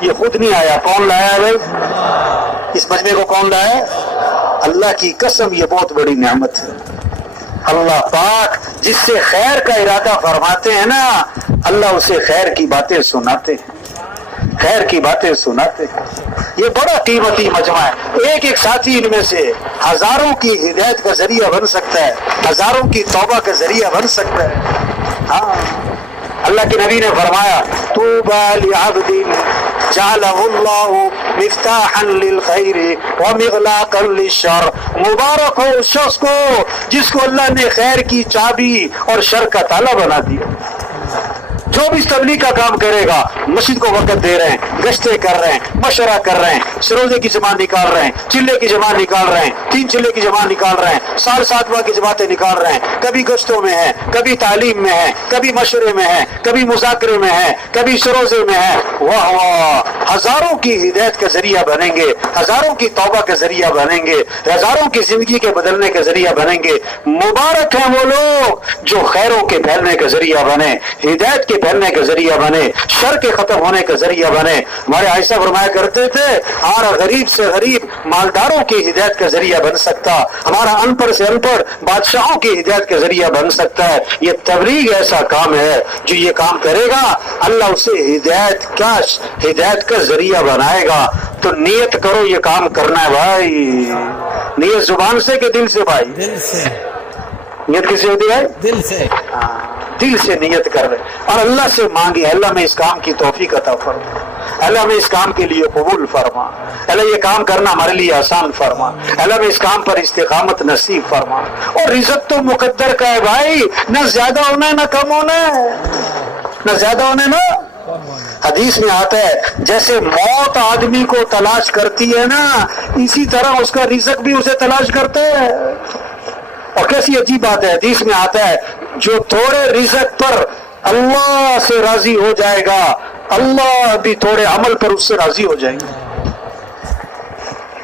یہ خود نہیں آیا, کون لایا ہے بھائی؟ اس مجمع کو کون لایا ہے؟ اللہ کی قسم یہ بہت بڑی نعمت ہے. اللہ پاک جس سے خیر کا ارادہ فرماتے ہیں نا, اللہ اسے خیر کی باتیں سناتے ہیں, خیر کی باتیں سناتے ہیں. یہ بڑا قیمتی مجمع ہے. ایک ایک ساتھی ان میں سے ہزاروں کی ہدایت کا ذریعہ بن سکتا ہے, ہزاروں کی توبہ کا ذریعہ بن سکتا ہے. ہاں, اللہ کے نبی نے فرمایا طوبى لعبد جعله اللہ مفتاحا للخیر ومغلاقا للشر, مبارک ہو اس شخص کو جس کو اللہ نے خیر کی چابی اور شر کا تالا بنا دیا. جو بھی اس تبلیغ کا کام کرے گا, مسجد کو وقت دے رہے ہیں, گشتیں کر رہے ہیں, مشورہ کر رہے ہیں, سروزے کی جماعت نکال رہے ہیں, چلے کی جماعت نکال رہے ہیں, 3 چلے کی جماعت نکال رہے ہیں, سال 7واں کی جماعتیں نکال رہے ہیں, کبھی گشتوں میں ہیں, کبھی تعلیم میں ہیں, کبھی مشورے میں ہیں, کبھی مذاکرے میں ہیں, کبھی سروزے میں ہیں. واہ واہ, ہزاروں کی ہدایت کا ذریعہ بنیں گے, ہزاروں کی توبہ کا ذریعہ بنیں گے, ہزاروں کی زندگی کے بدلنے کا ذریعہ بنیں گے. مبارک ہیں وہ لوگ جو خیروں کے پھیلنے کا ذریعہ بنے, ہدایت کے پھیلنے کا ذریعہ بنے, شر کے ختم ہونے کا ذریعہ بنے. ہمارے عائشہ فرمایا کرتے تھے ہمارا غریب سے غریب مالداروں کی ہدایت کا ذریعہ بن سکتا, ہمارا ان پڑھ سے ان پڑھ بادشاہوں کی ہدایت کا ذریعہ بن سکتا ہے. یہ تبلیغ ایسا کام ہے جو یہ کام کرے گا اللہ اسے ہدایت کا ذریعہ بنائے گا. تو نیت کرو یہ کام کرنا ہے بھائی. نیت زبان سے کہ دل سے بھائی؟ دل سے. نیت کیسے ہوتی ہے؟ دل سے. دل سے نیت کر رہے اور اللہ سے مانگے اللہ میں اس کام کی توفیق عطا فرما, اللہ میں اس کام کے لیے قبول فرما, اللہ یہ کام کرنا ہمارے لیے آسان فرما, اللہ میں اس کام پر استقامت نصیب فرما. اور رزق تو مقدر کا ہے بھائی, نہ زیادہ ہونا ہے نہ کم ہونا ہے, نہ زیادہ ہونا ہے نا. حدیث میں آتا ہے جیسے موت آدمی کو تلاش کرتی ہے نا, اسی طرح اس کا رزق بھی اسے تلاش کرتا ہے. اور کیسی عجیب بات ہے, حدیث میں آتا ہے جو تھوڑے رزق پر اللہ سے راضی ہو جائے گا اللہ بھی تھوڑے عمل پر اس سے راضی ہو جائیں گے.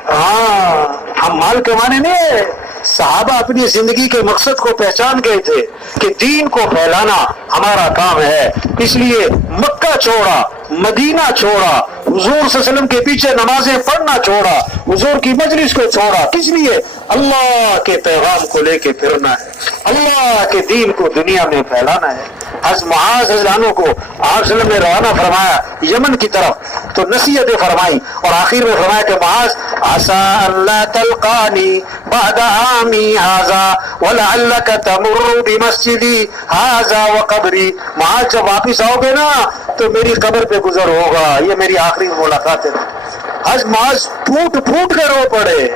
ہاں, ہم مال کمانے نہیں, صحابہ اپنی زندگی کے مقصد کو پہچان گئے تھے کہ دین کو پھیلانا ہمارا کام ہے. اس لیے مکہ چھوڑا, مدینہ چھوڑا, حضور صلی اللہ علیہ وسلم کے پیچھے نمازیں پڑھنا چھوڑا, حضور کی مجلس کو چھوڑا. کس لیے؟ اللہ کے پیغام کو لے کے پھرنا ہے, اللہ کے دین کو دنیا میں پھیلانا ہے. حضرت معاذ رضی اللہ عنہ کو آپ صلی اللہ علیہ وسلم نے روانہ فرمایا یمن کی طرف, تو نصیحتیں فرمائی اور آخر میں فرمایا کہ معاذ عسى اللہ تلقانی بعد عامی ھذا ولعلک تمر بمسجدی ھذا وقبری. معاذ جب واپس آؤ گے نا تو میری قبر پہ گزر ہوگا, یہ میری آخری ملاقات ہے. حضرت معاذ پھوٹ پھوٹ کے رو پڑے,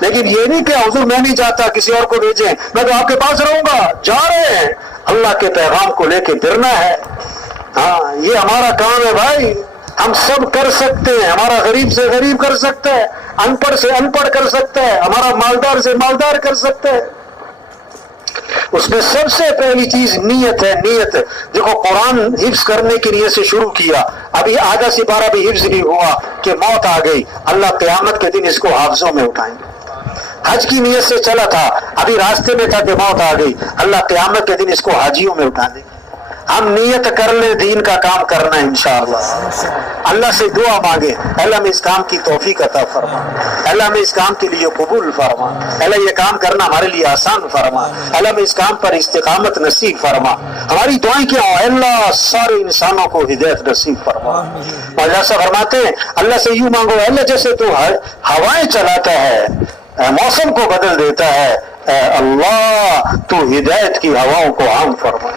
لیکن یہ نہیں کہ حضور میں نہیں جاتا کسی اور کو بھیجیں, میں تو آپ کے پاس رہوں گا. جا رہے ہیں, اللہ کے پیغام کو لے کے پھرنا ہے. ہاں, یہ ہمارا کام ہے بھائی. ہم سب کر سکتے ہیں, ہمارا غریب سے غریب کر سکتا ہے, ان پڑھ سے ان پڑھ کر سکتا ہے, ہمارا مالدار سے مالدار کر سکتا ہے. اس میں سب سے پہلی چیز نیت ہے. نیت دیکھو, قرآن حفظ کرنے کی نیت سے شروع کیا, ابھی آدھا سپارہ بھی حفظ نہیں ہوا کہ موت آ گئی. اللہ قیامت کے دن اس کو حافظوں میں اٹھائیں گے. حج کی نیت سے چلا تھا, ابھی راستے میں تھا کہ موت آ گئی, اللہ قیامت کے دن اس کو حاجیوں میں اٹھا دیں گے. ہم نیت کر لیں دین کا کام کرنا ہے انشاءاللہ. اللہ سے دعا مانگے اللہ میں اس کام کی توفیق عطا فرما, اللہ میں اس کام کے لیے قبول فرما, اللہ یہ کام کرنا ہمارے لیے آسان فرما, اللہ میں اس کام پر استقامت نصیب فرما. ہماری دعائیں کیا ہو, اللہ سارے انسانوں کو ہدایت نصیب فرما. اللہ سے فرماتے ہیں اللہ سے یوں مانگو, اللہ جیسے تو ہوائیں چلاتا ہے, موسم کو بدل دیتا ہے, اے اللہ تو ہدایت کی ہواؤں کو عام فرما.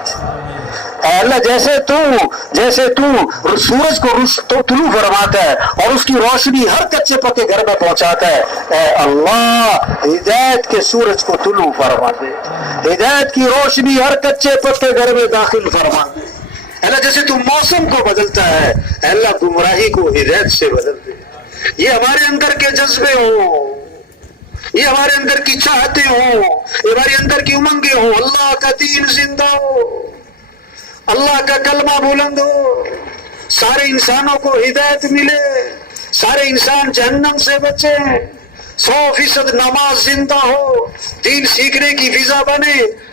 اے اللہ جیسے تو سورج کو طلوع فرماتا ہے اور اس کی روشنی ہر کچے پکے گھر میں پہنچاتا ہے, اے اللہ ہدایت کے سورج کو طلوع فرما دے, ہدایت کی روشنی ہر کچے پکے گھر میں داخل فرما دے. اللہ جیسے تو موسم کو بدلتا ہے, اے اللہ گمراہی کو ہدایت سے بدل دے. یہ ہمارے اندر کے جذبے ہوں, یہ ہمارے اندر کی چاہتے ہوں, یہ ہمارے اندر کی امنگیں ہوں. اللہ کا دین زندہ ہو, اللہ کا کلمہ بلند ہو, سارے انسانوں کو ہدایت ملے, سارے انسان جہنم سے بچیں, 100% نماز زندہ ہو, دین سیکھنے کی فضا بنے,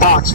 5।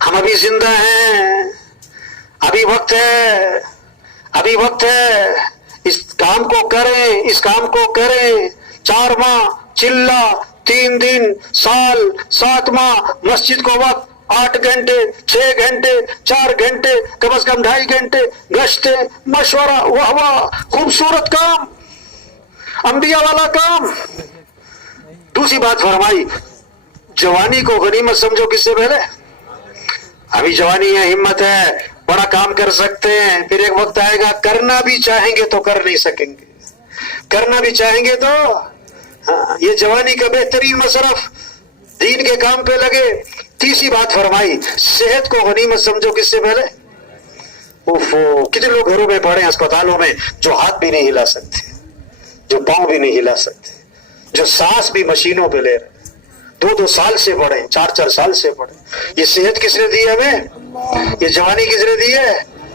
ہم ابھی زندہ ہیں، ابھی وقت ہے، ابھی وقت ہے، اس کام کو کریں، اس کام کو کریں۔ 4 ماہ چلہ، 3 دن، سال، 7 ماہ مسجد کو وقت 8 گھنٹے، 6 گھنٹے، 4 گھنٹے، کم از کم 2.5 گھنٹے گشتیں، مشورہ، واہ واہ، خوبصورت کام، انبیاء والا کام۔ دوسری بات فرمائی، جوانی کو غنیمت سمجھو کس سے پہلے؟ ابھی جوانی ہے، ہمت ہے، بڑا کام کر سکتے ہیں، پھر ایک وقت آئے گا کرنا بھی چاہیں گے تو کر نہیں سکیں گے، کرنا بھی چاہیں گے تو یہ جوانی کا بہترین مصرف دین کے کام پہ لگے۔ تیسری بات فرمائی، صحت کو غنیمت سمجھو کس سے پہلے؟ کتنے لوگ گھروں میں پڑے ہیں، اسپتالوں میں، جو ہاتھ بھی نہیں ہلا سکتے، جو پاؤں بھی نہیں ہلا سکتے، جو سانس بھی مشینوں پہ لے رہے، 2 سال سے پڑے، 4 سال سے پڑے۔ یہ صحت کس نے دی ہے ہمیں؟ یہ جوانی کس نے دی ہے؟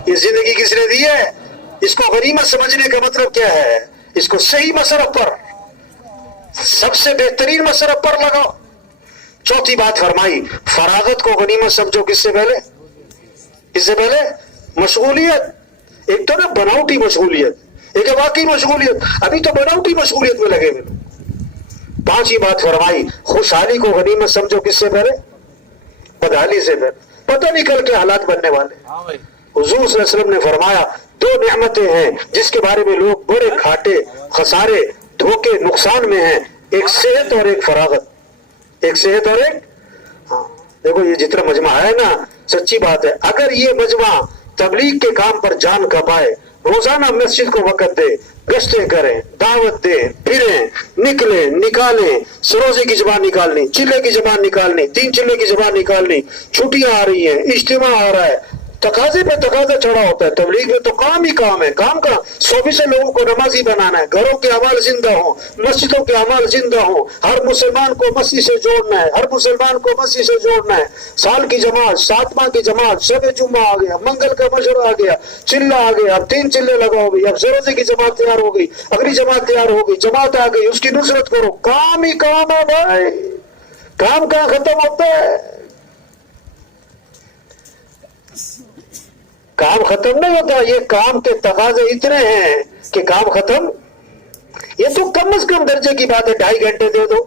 یہ زندگی کس نے دی ہے؟ اس کو غنیمت سمجھنے کا مطلب کیا ہے؟ اس کو صحیح مصرف پر، سب سے بہترین مصرف پر لگاؤ۔ چوتھی بات فرمائی، فراغت کو غنیمت سمجھو کس سے پہلے؟ کس سے پہلے؟ مشغولیت۔ ایک تو نا بناوٹی مشغولیت، ایک ہے واقعی مشغولیت، ابھی تو بناوٹی مشغولیت میں لگے ہوئے۔ پانچویں بات فرمائی، خوشحالی کو غنیمت سمجھو کس سے پہلے؟ بدحالی سے پہلے۔ پتہ نہیں کل کے حالات بننے والے۔ حضور صلی اللہ علیہ وسلم نے فرمایا 2 نعمتیں ہیں جس کے بارے میں لوگ بڑے گھاٹے، خسارے، دھوکے، نقصان میں ہیں، ایک صحت اور ایک فراغت، ایک صحت اور ایک دیکھو یہ جتنا مجمع ہے نا، سچی بات ہے، اگر یہ مجمع تبلیغ کے کام پر جان کھپائے، روزانہ مسجد کو وقت دے، گشتیں کریں، دعوت دیں، پھریں، نکلیں، نکالیں، سروزے کی زبان نکالنی، چلے کی زبان نکالنی، 3 چلے کی زبان نکالنی، چھٹیاں آ رہی ہیں، اجتماع آ رہا ہے، تقاضے پہ تقاضا چڑھا ہوتا ہے۔ تبلیغ میں تو کام ہی کام ہے، کام کا 100 سے لوگوں کو نمازی بنانا ہے، گھروں کے اعمال زندہ ہوں، مسجدوں کے اعمال زندہ ہوں، ہر مسلمان کو مسجد سے جوڑنا ہے، ہر مسلمان کو مسجد سے جوڑنا ہے۔ سال کی جماعت، 7 ماہ کی جماعت، شب جمعہ آ گیا، منگل کا مشورہ آ گیا، چلہ آ گیا، اب 3 چلے لگاؤ گئی، اب زروزے کی جماعت تیار ہو گئی، اگلی جماعت تیار ہو گئی، جماعت آ گئی، اس کی نصرت کرو، کام ہی کام ہے بھائی، کام کہاں ختم ہوتا ہے؟ کام ختم نہیں ہوتا، یہ کام کے تقاضے اتنے ہیں کہ کام ختم، یہ تو کم از کم درجے کی بات ہے، 2.5 گھنٹے دے دو،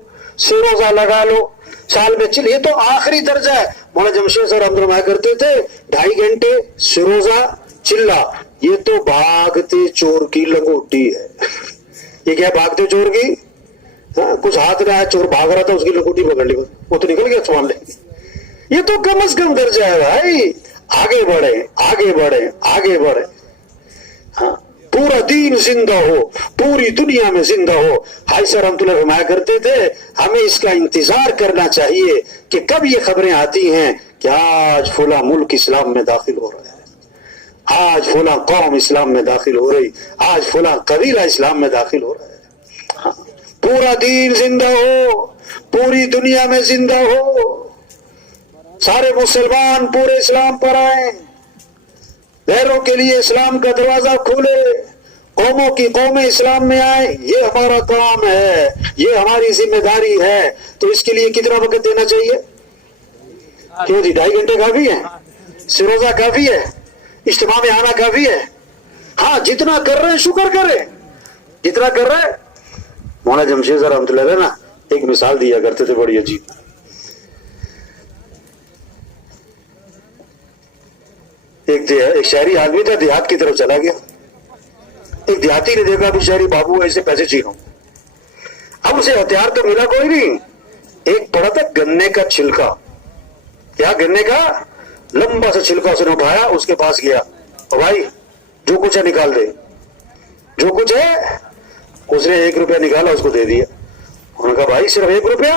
روزہ لگا لو، سال میں چل، یہ تو آخری درجہ ہے۔ مولانا جمشید صاحب ہم فرمایا کرتے تھے 2.5 گھنٹے روزہ چلہ، یہ تو بھاگتے چور کی لنگوٹی ہے۔ یہ کیا بھاگتے چور کی؟ کچھ ہاتھ میں آیا، چور بھاگ رہا تھا، اس کی لنگوٹی پکڑ لی، وہ تو نکل گیا، سامان لے۔ یہ تو کم از کم درجہ ہے بھائی، آگے بڑھے، آگے بڑھے، آگے بڑھے، پورا دین زندہ ہو، پوری دنیا میں زندہ ہو۔ حاجی صاحب رحمۃ اللہ فرمایا کرتے تھے ہمیں اس کا انتظار کرنا چاہیے کہ کب یہ خبریں آتی ہیں کہ آج فلاں ملک اسلام میں داخل ہو رہا ہے، آج فلاں قوم اسلام میں داخل ہو رہی، آج فلاں قبیلہ اسلام میں داخل ہو رہا ہے۔ پورا دین زندہ ہو، پوری دنیا میں زندہ ہو، سارے مسلمان پورے اسلام پر آئیں، غیروں کے لیے اسلام کا دروازہ کھولے، قوموں کی قومیں اسلام میں آئیں، یہ ہمارا کام ہے، یہ ہماری ذمہ داری ہے۔ تو اس کے لیے کتنا وقت دینا چاہیے؟ کیوں جی 2.5 گھنٹے کافی ہے؟ سروزہ کافی ہے؟ اجتماع میں آنا کافی ہے؟ ہاں جتنا کر رہے ہیں شکر کریں، جتنا کر رہے ہیں۔ مولانا جمشید صاحب رحمۃ اللہ علیہ نا ایک مثال دیا کرتے تھے بڑی عجیب۔ ایک شہری آدمی تھا، دیہات کی طرف چلا گیا، ایک دیہاتی نے دیکھا بھی شہری بابو ایسے پیسے چھینو، اب اسے ہتھیار تو ملا کوئی نہیں، ایک پڑا تھا گنے کا چھلکا، کیا گنے کا لمبا سا چھلکا اس نے اٹھایا، اس کے پاس گیا، اور بھائی جو کچھ ہے نکال دے، جو کچھ ہے، اس نے 1 روپیہ نکالا، اس کو دے دیا۔ انہوں نے کہا بھائی صرف 1 روپیہ؟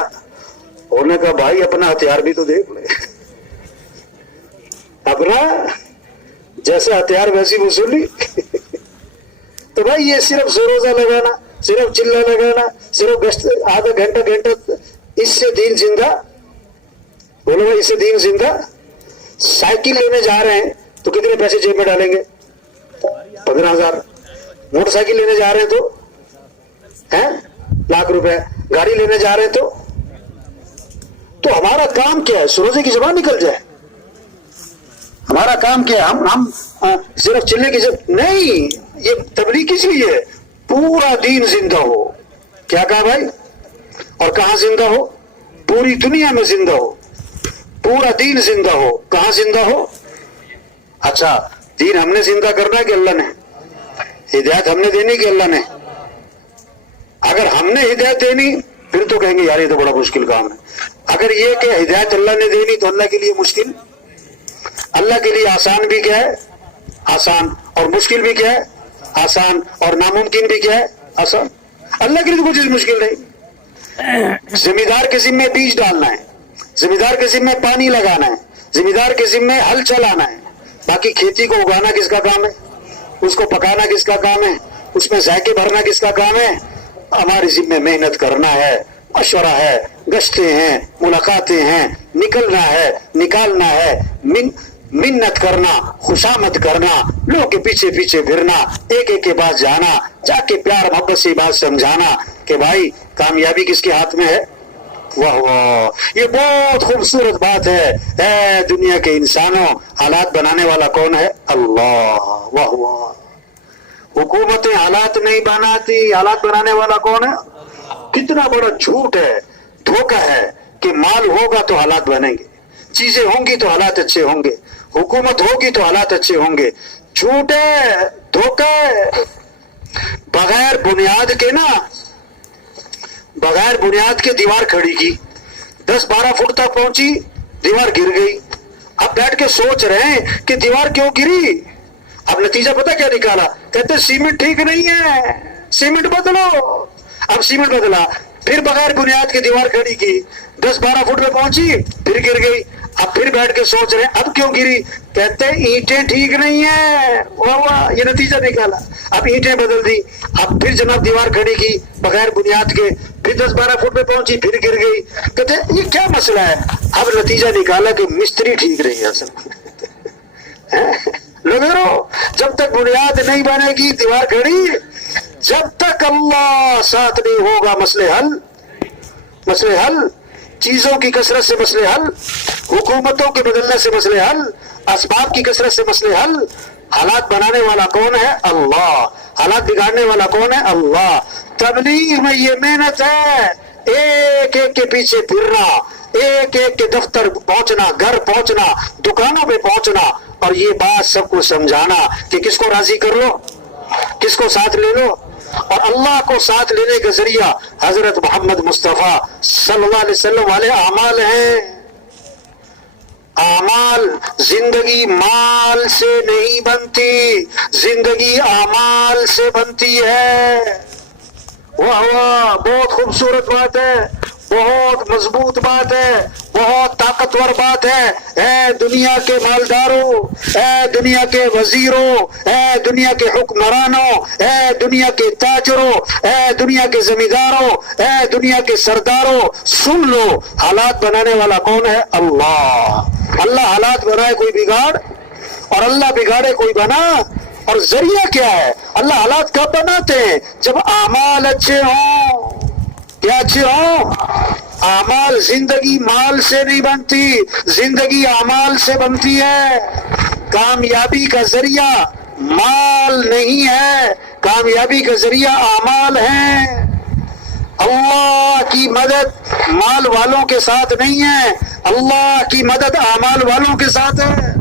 انہوں نے کہا بھائی اپنا ہتھیار بھی تو دیکھ لے، اپنا جیسے ہتھیار ویسی وصولی۔ تو بھائی یہ صرف روزہ لگانا، صرف چلہ لگانا، صرف آدھا گھنٹہ اس سے دین زندہ؟ بولو بھائی اس سے دین زندہ؟ سائیکل لینے جا رہے ہیں تو کتنے پیسے جیب میں ڈالیں گے؟ 15,000۔ موٹر سائیکل لینے جا رہے ہیں تو لاکھ روپے، گاڑی لینے جا رہے ہیں تو ہمارا کام کیا ہے؟ سروزے کی زبان نکل جائے، ہمارا کام کیا؟ ہم صرف چلے کی نہیں، یہ تبلیغ کس لیے ہے؟ پورا دین زندہ ہو. کیا کہا بھائی؟ اور کہاں زندہ ہو؟ پوری دنیا میں زندہ ہو. پورا دین زندہ ہو. کہاں زندہ ہو؟ اچھا، دین ہم نے زندہ کرنا ہے کہ اللہ نے؟ ہدایت ہم نے دینی کہ اللہ نے؟ اگر ہم نے ہدایت دینی پھر تو کہیں گے یار یہ تو بڑا مشکل کام ہے. اگر یہ کہ ہدایت اللہ نے دینی تو اللہ کے لیے مشکل، اللہ کے لیے آسان بھی کیا ہے؟ آسان. اور مشکل بھی کیا ہے؟ آسان. اور ناممکن بھی کیا ہے؟ آسان. اللہ کے لیے تو کچھ مشکل نہیں. زمیندار کے ذمے بیج ڈالنا ہے، زمیندار کے ذمے پانی لگانا ہے، زمیندار کے ذمے ہل چلانا ہے. باقی کھیتی کو اگانا کس کا کام ہے؟ اس کو پکانا کس کا کام ہے؟ اس میں ذائقے بھرنا کس کا کام ہے؟ ہمارے ذمے محنت کرنا ہے، مشورہ ہے، گشتیں ہیں، ملاقاتیں ہیں، نکلنا ہے، نکالنا ہے، منت کرنا، خوشامد کرنا، لوگوں کے پیچھے پیچھے پھرنا، ایک ایک کے پاس جانا، جا کے پیار محبت سے بات سمجھانا کہ بھائی کامیابی کس کے ہاتھ میں ہے؟ واہ واہ، یہ بہت خوبصورت بات ہے. اے دنیا کے انسانوں، حالات بنانے والا کون ہے؟ اللہ. واہ واہ. حکومتیں حالات نہیں بناتی، حالات بنانے والا کون ہے؟ کتنا بڑا جھوٹ ہے، دھوکہ ہے کہ مال ہوگا تو حالات بنیں گے، چیزیں ہوں گی تو حالات اچھے ہوں گے، حکومت ہوگی تو حالات اچھے ہوں گے. جھوٹ ہے، دھوکہ ہے. بغیر بنیاد کے نا، بغیر بنیاد کے دیوار کھڑی کی، 10-12 فٹ تک پہنچی، دیوار گر گئی. اب بیٹھ کے سوچ رہے ہیں کہ دیوار کیوں گری. اب نتیجہ پتہ کیا نکالا؟ کہتے سیمنٹ ٹھیک نہیں ہے، سیمنٹ بدلو. اب سیمنٹ بدلا، پھر بغیر بنیاد کی دیوار کھڑی کی، 10-12 فٹ پہ پہنچی، پھر گر گئی. اب پھر بیٹھ کے سوچ رہے ہیں اب کیوں گری؟ کہتے اینٹیں ٹھیک نہیں ہیں. واہ واہ، یہ نتیجہ نکالا. اب اینٹیں بدل دی، اب پھر جناب دیوار کھڑی کی بغیر بنیاد کے، پھر 10-12 فٹ پہ پہنچی، پھر گر گئی. کہتے یہ کیا مسئلہ ہے؟ اب نتیجہ نکالا کہ مستری ٹھیک نہیں ہے اصل میں. لوگوں، جب تک بنیاد نہیں بنے گی دیوار کھڑی، جب تک اللہ ساتھ نہیں ہوگا مسئلے حل. مسئلے حل، چیزوں کی کثرت سے مسئلے حل، حکومتوں کے بدلنے سے مسئلے حل، اسباب کی کثرت سے مسئلے حل. حالات بنانے والا کون ہے؟ اللہ. حالات بگاڑنے والا کون ہے؟ اللہ. تبلیغ میں یہ محنت ہے، ایک ایک کے پیچھے پھرنا، ایک ایک کے دفتر پہنچنا، گھر پہنچنا، دکانوں پہ پہنچنا، اور یہ بات سب کو سمجھانا کہ کس کو راضی کر لو، کس کو ساتھ لے لو. اور اللہ کو ساتھ لینے کا ذریعہ حضرت محمد مصطفیٰ صلی اللہ علیہ وسلم والے اعمال ہیں. اعمال. زندگی مال سے نہیں بنتی، زندگی اعمال سے بنتی ہے. واہ واہ، بہت خوبصورت بات ہے، بہت مضبوط بات ہے، بہت طاقتور بات ہے. اے دنیا کے مالداروں، اے دنیا کے وزیروں، اے دنیا کے حکمرانوں، اے دنیا کے تاجروں، اے دنیا کے زمینداروں، اے دنیا کے سرداروں، سن لو، حالات بنانے والا کون ہے؟ اللہ. اللہ حالات بنائے کوئی بگاڑ، اور اللہ بگاڑے کوئی بنا. اور ذریعہ کیا ہے؟ اللہ حالات کب بناتے ہیں؟ جب اعمال اچھے ہوں. کیا اچھے ہوں؟ اعمال. زندگی مال سے نہیں بنتی، زندگی اعمال سے بنتی ہے. کامیابی کا ذریعہ مال نہیں ہے، کامیابی کا ذریعہ اعمال ہیں. اللہ کی مدد مال والوں کے ساتھ نہیں ہے، اللہ کی مدد اعمال والوں کے ساتھ ہے.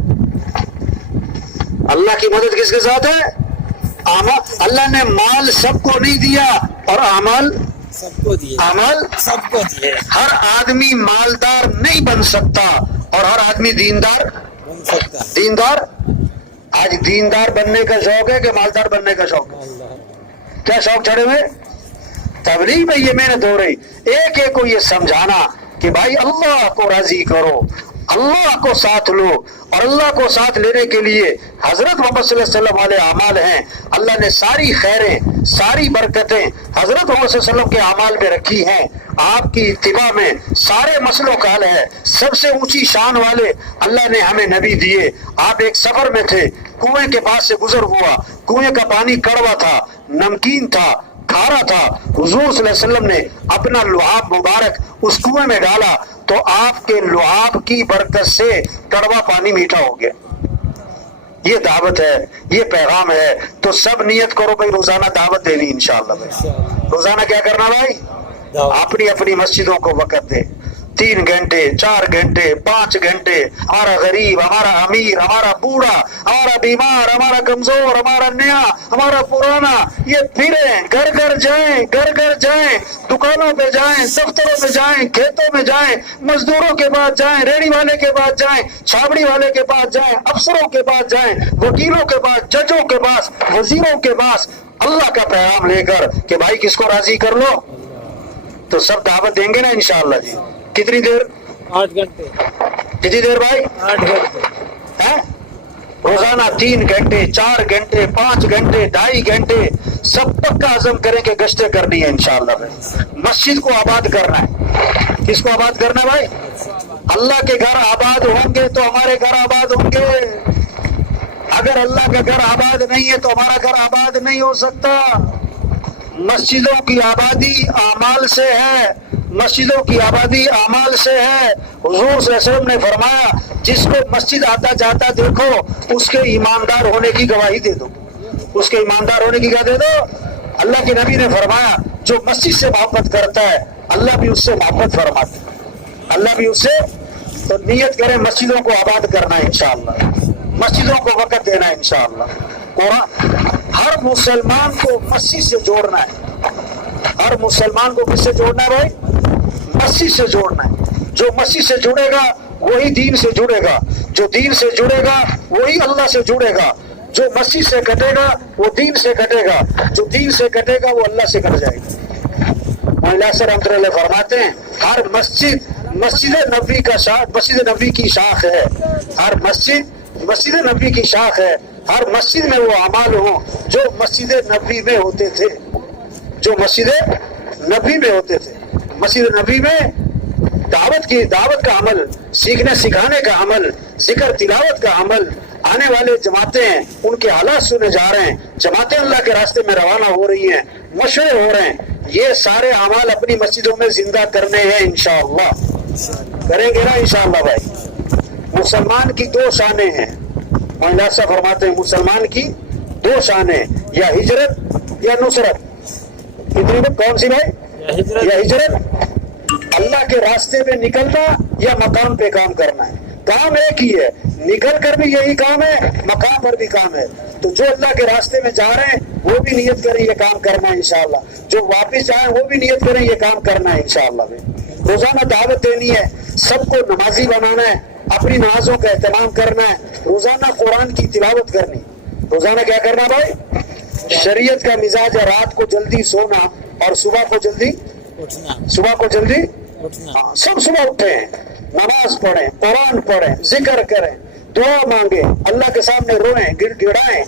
اللہ کی مدد کس کے ساتھ ہے؟ اللہ نے مال سب کو نہیں دیا، اور اعمال سب کو دیے، اعمال سب کو دیے. ہر آدمی مالدار نہیں بن سکتا، اور ہر آدمی دیندار بن سکتا. دیندار. آج دیندار بننے کا شوق ہے کہ مالدار بننے کا شوق ہے؟ کیا شوق چڑھے ہوئے؟ تبلیغ میں یہ محنت ہو رہی، ایک ایک کو یہ سمجھانا کہ بھائی اللہ کو راضی کرو، اللہ کو ساتھ لو. اور اللہ کو ساتھ لینے کے لیے حضرت محمد صلی اللہ علیہ وسلم والے اعمال ہیں. اللہ نے ساری خیریں، ساری برکتیں حضرت محمد صلی اللہ علیہ وسلم کے اعمال میں رکھی ہیں. آپ کی اتباع میں سارے مسلوں کا حل ہے. سب سے اونچی شان والے اللہ نے ہمیں نبی دیے. آپ ایک سفر میں تھے، کنویں کے پاس سے گزر ہوا، کنویں کا پانی کڑوا تھا، نمکین تھا، کھارا تھا. حضور صلی اللہ علیہ وسلم نے اپنا لعاب مبارک اس کنویں میں ڈالا تو آپ کے لعاب کی برکت سے کڑوا پانی میٹھا ہو گیا. یہ دعوت ہے، یہ پیغام ہے. تو سب نیت کرو بھائی روزانہ دعوت دینی انشاءاللہ بھائی. روزانہ کیا کرنا بھائی؟ اپنی اپنی مسجدوں کو وقت دے. 3 گھنٹے 4 گھنٹے 5 گھنٹے. ہمارا غریب، ہمارا امیر، ہمارا بوڑھا، ہمارا بیمار، ہمارا کمزور، ہمارا نیا، ہمارا پرانا، یہ پھریں، گھر گھر جائیں، گھر گھر جائیں، دکانوں پہ جائیں، دفتروں میں جائیں، کھیتوں میں جائیں، مزدوروں کے پاس جائیں، ریڑھی والے کے پاس جائیں، چھابڑی والے کے پاس جائیں، افسروں کے پاس جائیں، وکیلوں کے پاس، ججوں کے پاس، وزیروں کے پاس، اللہ کا پیغام لے کر کہ بھائی کس کو راضی کر لو. تو سب دعوت دیں گے نا انشاءاللہ جی. کتنی دیر؟ 8 گھنٹے. کتنی دیر بھائی؟ 8 گھنٹے. روزانہ 3 گھنٹے 4 گھنٹے 5 گھنٹے 2.5 گھنٹے. سب پکا عزم کریں کہ گشتیں کرنی ہے انشاءاللہ بھائی. مسجد کو آباد کرنا ہے. کس کو آباد کرنا ہے بھائی؟ اللہ کے گھر آباد ہوں گے تو ہمارے گھر آباد ہوں گے. اگر اللہ کا گھر آباد نہیں ہے تو ہمارا گھر آباد نہیں ہو سکتا. مسجدوں کی آبادی اعمال سے ہے. مسجدوں کی آبادی اعمال سے ہے. حضور صلی اللہ علیہ وسلم نے فرمایا جس کو مسجد آتا جاتا دیکھو اس کے ایماندار ہونے کی گواہی دے دو. اس کے ایماندار ہونے کی کیا دے دو؟ اللہ کے نبی نے فرمایا جو مسجد سے محبت کرتا ہے اللہ بھی اس سے محبت فرماتا ہے. اللہ بھی اس سے. تو نیت کریں مسجدوں کو آباد کرنا ہے انشاءاللہ. مسجدوں کو وقت دینا ہے انشاءاللہ. ہر مسلمان کو مسجد سے جوڑنا ہے. ہر مسلمان کو کس سے جوڑنا ہے بھائی؟ مسجد سے جوڑنا ہے. جو مسجد سے جڑے گا وہی دین سے جڑے گا. جو دین سے جڑے گا وہی اللہ سے جڑے گا. جو مسجد سے کٹے گا وہ دین سے کٹے گا. جو دین سے کٹے گا وہ اللہ سے کٹ جائے گا. مولانا صاحب رحمۃ اللہ علیہ فرماتے ہیں ہر مسجد نبوی کا شاخ، مسجد نبوی کی شاخ ہے. ہر مسجد نبوی کی شاخ ہے. ہر مسجد میں وہ اعمال ہوں جو مسجد نبوی میں ہوتے تھے. جو مسجد نبوی میں ہوتے تھے. مسجد نبوی میں دعوت کا عمل، سیکھنے سکھانے کا عمل، ذکر تلاوت کا عمل. آنے والے جماعتیں ہیں ان کے حالات سنے جا رہے ہیں. جماعتیں اللہ کے راستے میں روانہ ہو رہی ہیں، مشورے ہو رہے ہیں. یہ سارے اعمال اپنی مسجدوں میں زندہ کرنے ہیں انشاءاللہ. کریں گے نا انشاءاللہ بھائی. مسلمان کی 2 شانیں ہیں. مولانا صاحب فرماتے ہیں مسلمان کی 2 شانیں، یا ہجرت یا نصرت. کتنی کون سی بھائی؟ یا ہجرت، اللہ کے راستے میں نکلنا یا مقام پہ کام کرنا ہے. کام ایک ہی ہے، نکل کر بھی یہی کام ہے، مقام پر بھی کام ہے. تو جو اللہ کے راستے میں جا رہے ہیں وہ بھی نیت کریں یہ کام کرنا ہے انشاءاللہ. جو واپس جائیں وہ بھی نیت کریں یہ کام کرنا ہے انشاءاللہ. روزانہ دعوت دینی ہے، سب کو نمازی بنانا ہے، اپنی نمازوں کا اہتمام کرنا ہے. روزانہ قرآن کی تلاوت کرنی. روزانہ کیا کرنا بھائی؟ شریعت کا مزاج ہے رات کو جلدی سونا اور صبح کو جلدی اٹھنا. سب صبح اٹھیں، نماز پڑھیں، قرآن پڑھیں، ذکر کریں، دعا مانگیں، اللہ کے سامنے روئیں، گڑ گڑائیں.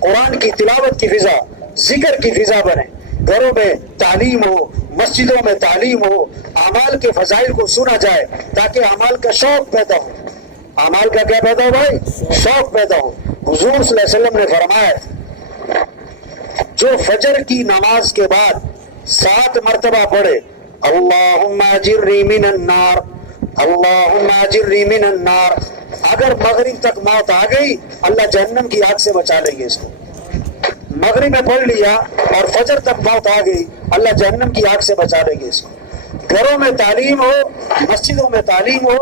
قرآن کی تلاوت کی فضا، ذکر کی فضا بنے. گھروں میں تعلیم ہو، مسجدوں میں تعلیم ہو، اعمال کے فضائل کو سنا جائے تاکہ اعمال کا شوق پیدا ہو. اعمال کا کیا پیدا ہو بھائی؟ شوق پیدا ہو. حضور صلی اللہ علیہ وسلم نے فرمایا جو فجر کی نماز کے بعد 7 مرتبہ پڑھے اللہم اجرنی من النار، اللہم اجرنی من النار، اگر مغرب تک موت آ گئی اللہ جہنم کی آگ سے بچا لیں گے اس کو. مغرب میں پڑھ لیا اور فجر تک موت آ گئی اللہ جہنم کی آگ سے بچا لیں گے اس کو. گھروں میں تعلیم ہو، مسجدوں میں تعلیم ہو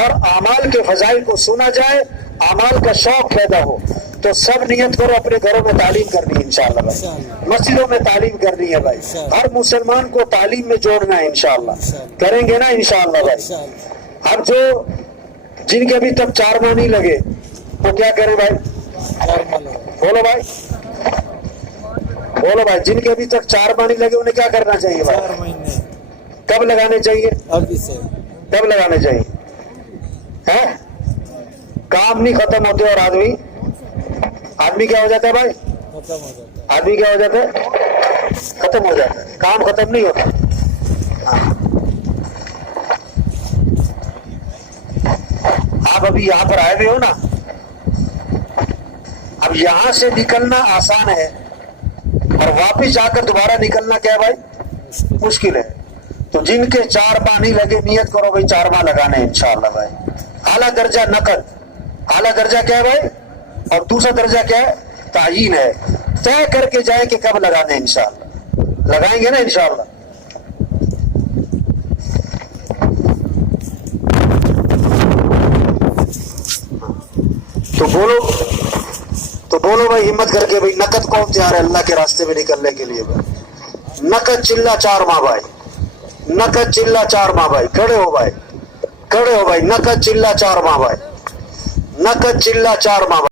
اور اعمال کے فضائل کو سنا جائے، اعمال کا شوق پیدا ہو. تو سب نیت کرو اپنے گھروں میں تعلیم کرنی ہے انشاءاللہ بھائی. مسجدوں میں تعلیم کرنی ہے بھائی. ہر مسلمان کو تعلیم میں جوڑنا ہے انشاءاللہ. کریں گے نا انشاءاللہ بھائی. اب جو جن کے ابھی تک 4 ماہ نہیں لگے وہ کیا کریں بھائی؟ بولو بھائی جن کے ابھی تک 4 ماہ نہیں لگے انہیں کیا کرنا چاہیے بھائی؟ 4 مہینے. کب لگانے چاہیے؟ ابھی سے. کب لگانے چاہیے؟ کام نہیں ختم ہوتے اور آدمی کیا ہو جاتا ہے بھائی؟ ختم ہو جاتا ہے. آدمی کیا ہو جاتا ہے؟ ختم ہو جاتا ہے. کام ختم نہیں ہوتا. آپ ابھی یہاں پر آئے ہوئے ہو نا، اب یہاں سے نکلنا آسان ہے اور واپس جا کر دوبارہ نکلنا کیا ہے بھائی؟ مشکل ہے. تو جن کے 4 ماہ نہیں لگے نیت کرو بھائی 4 ماہ لگانے ہیں انشاءاللہ بھائی. اعلیٰ درجہ نقد. اعلیٰ درجہ کیا ہے بھائی؟ اور دوسرا درجہ کیا ہے؟ تعیین ہے. طے کر کے جائیں کہ کب لگانے ہیں. انشاءاللہ لگائیں گے نا انشاءاللہ. تو بولو بھائی ہمت کر کے بھائی نقد کون تیار ہے اللہ کے راستے میں نکلنے کے لیے؟ بھائی نقد چلہ 4 ماہ بھائی, نقد چلہ 4 ماہ بھائی. کھڑے ہو بھائی, کھڑے ہو بھائی. نقد چلہ 4 ماہ بھائی, نقد چلہ 4 ماہ بھائی.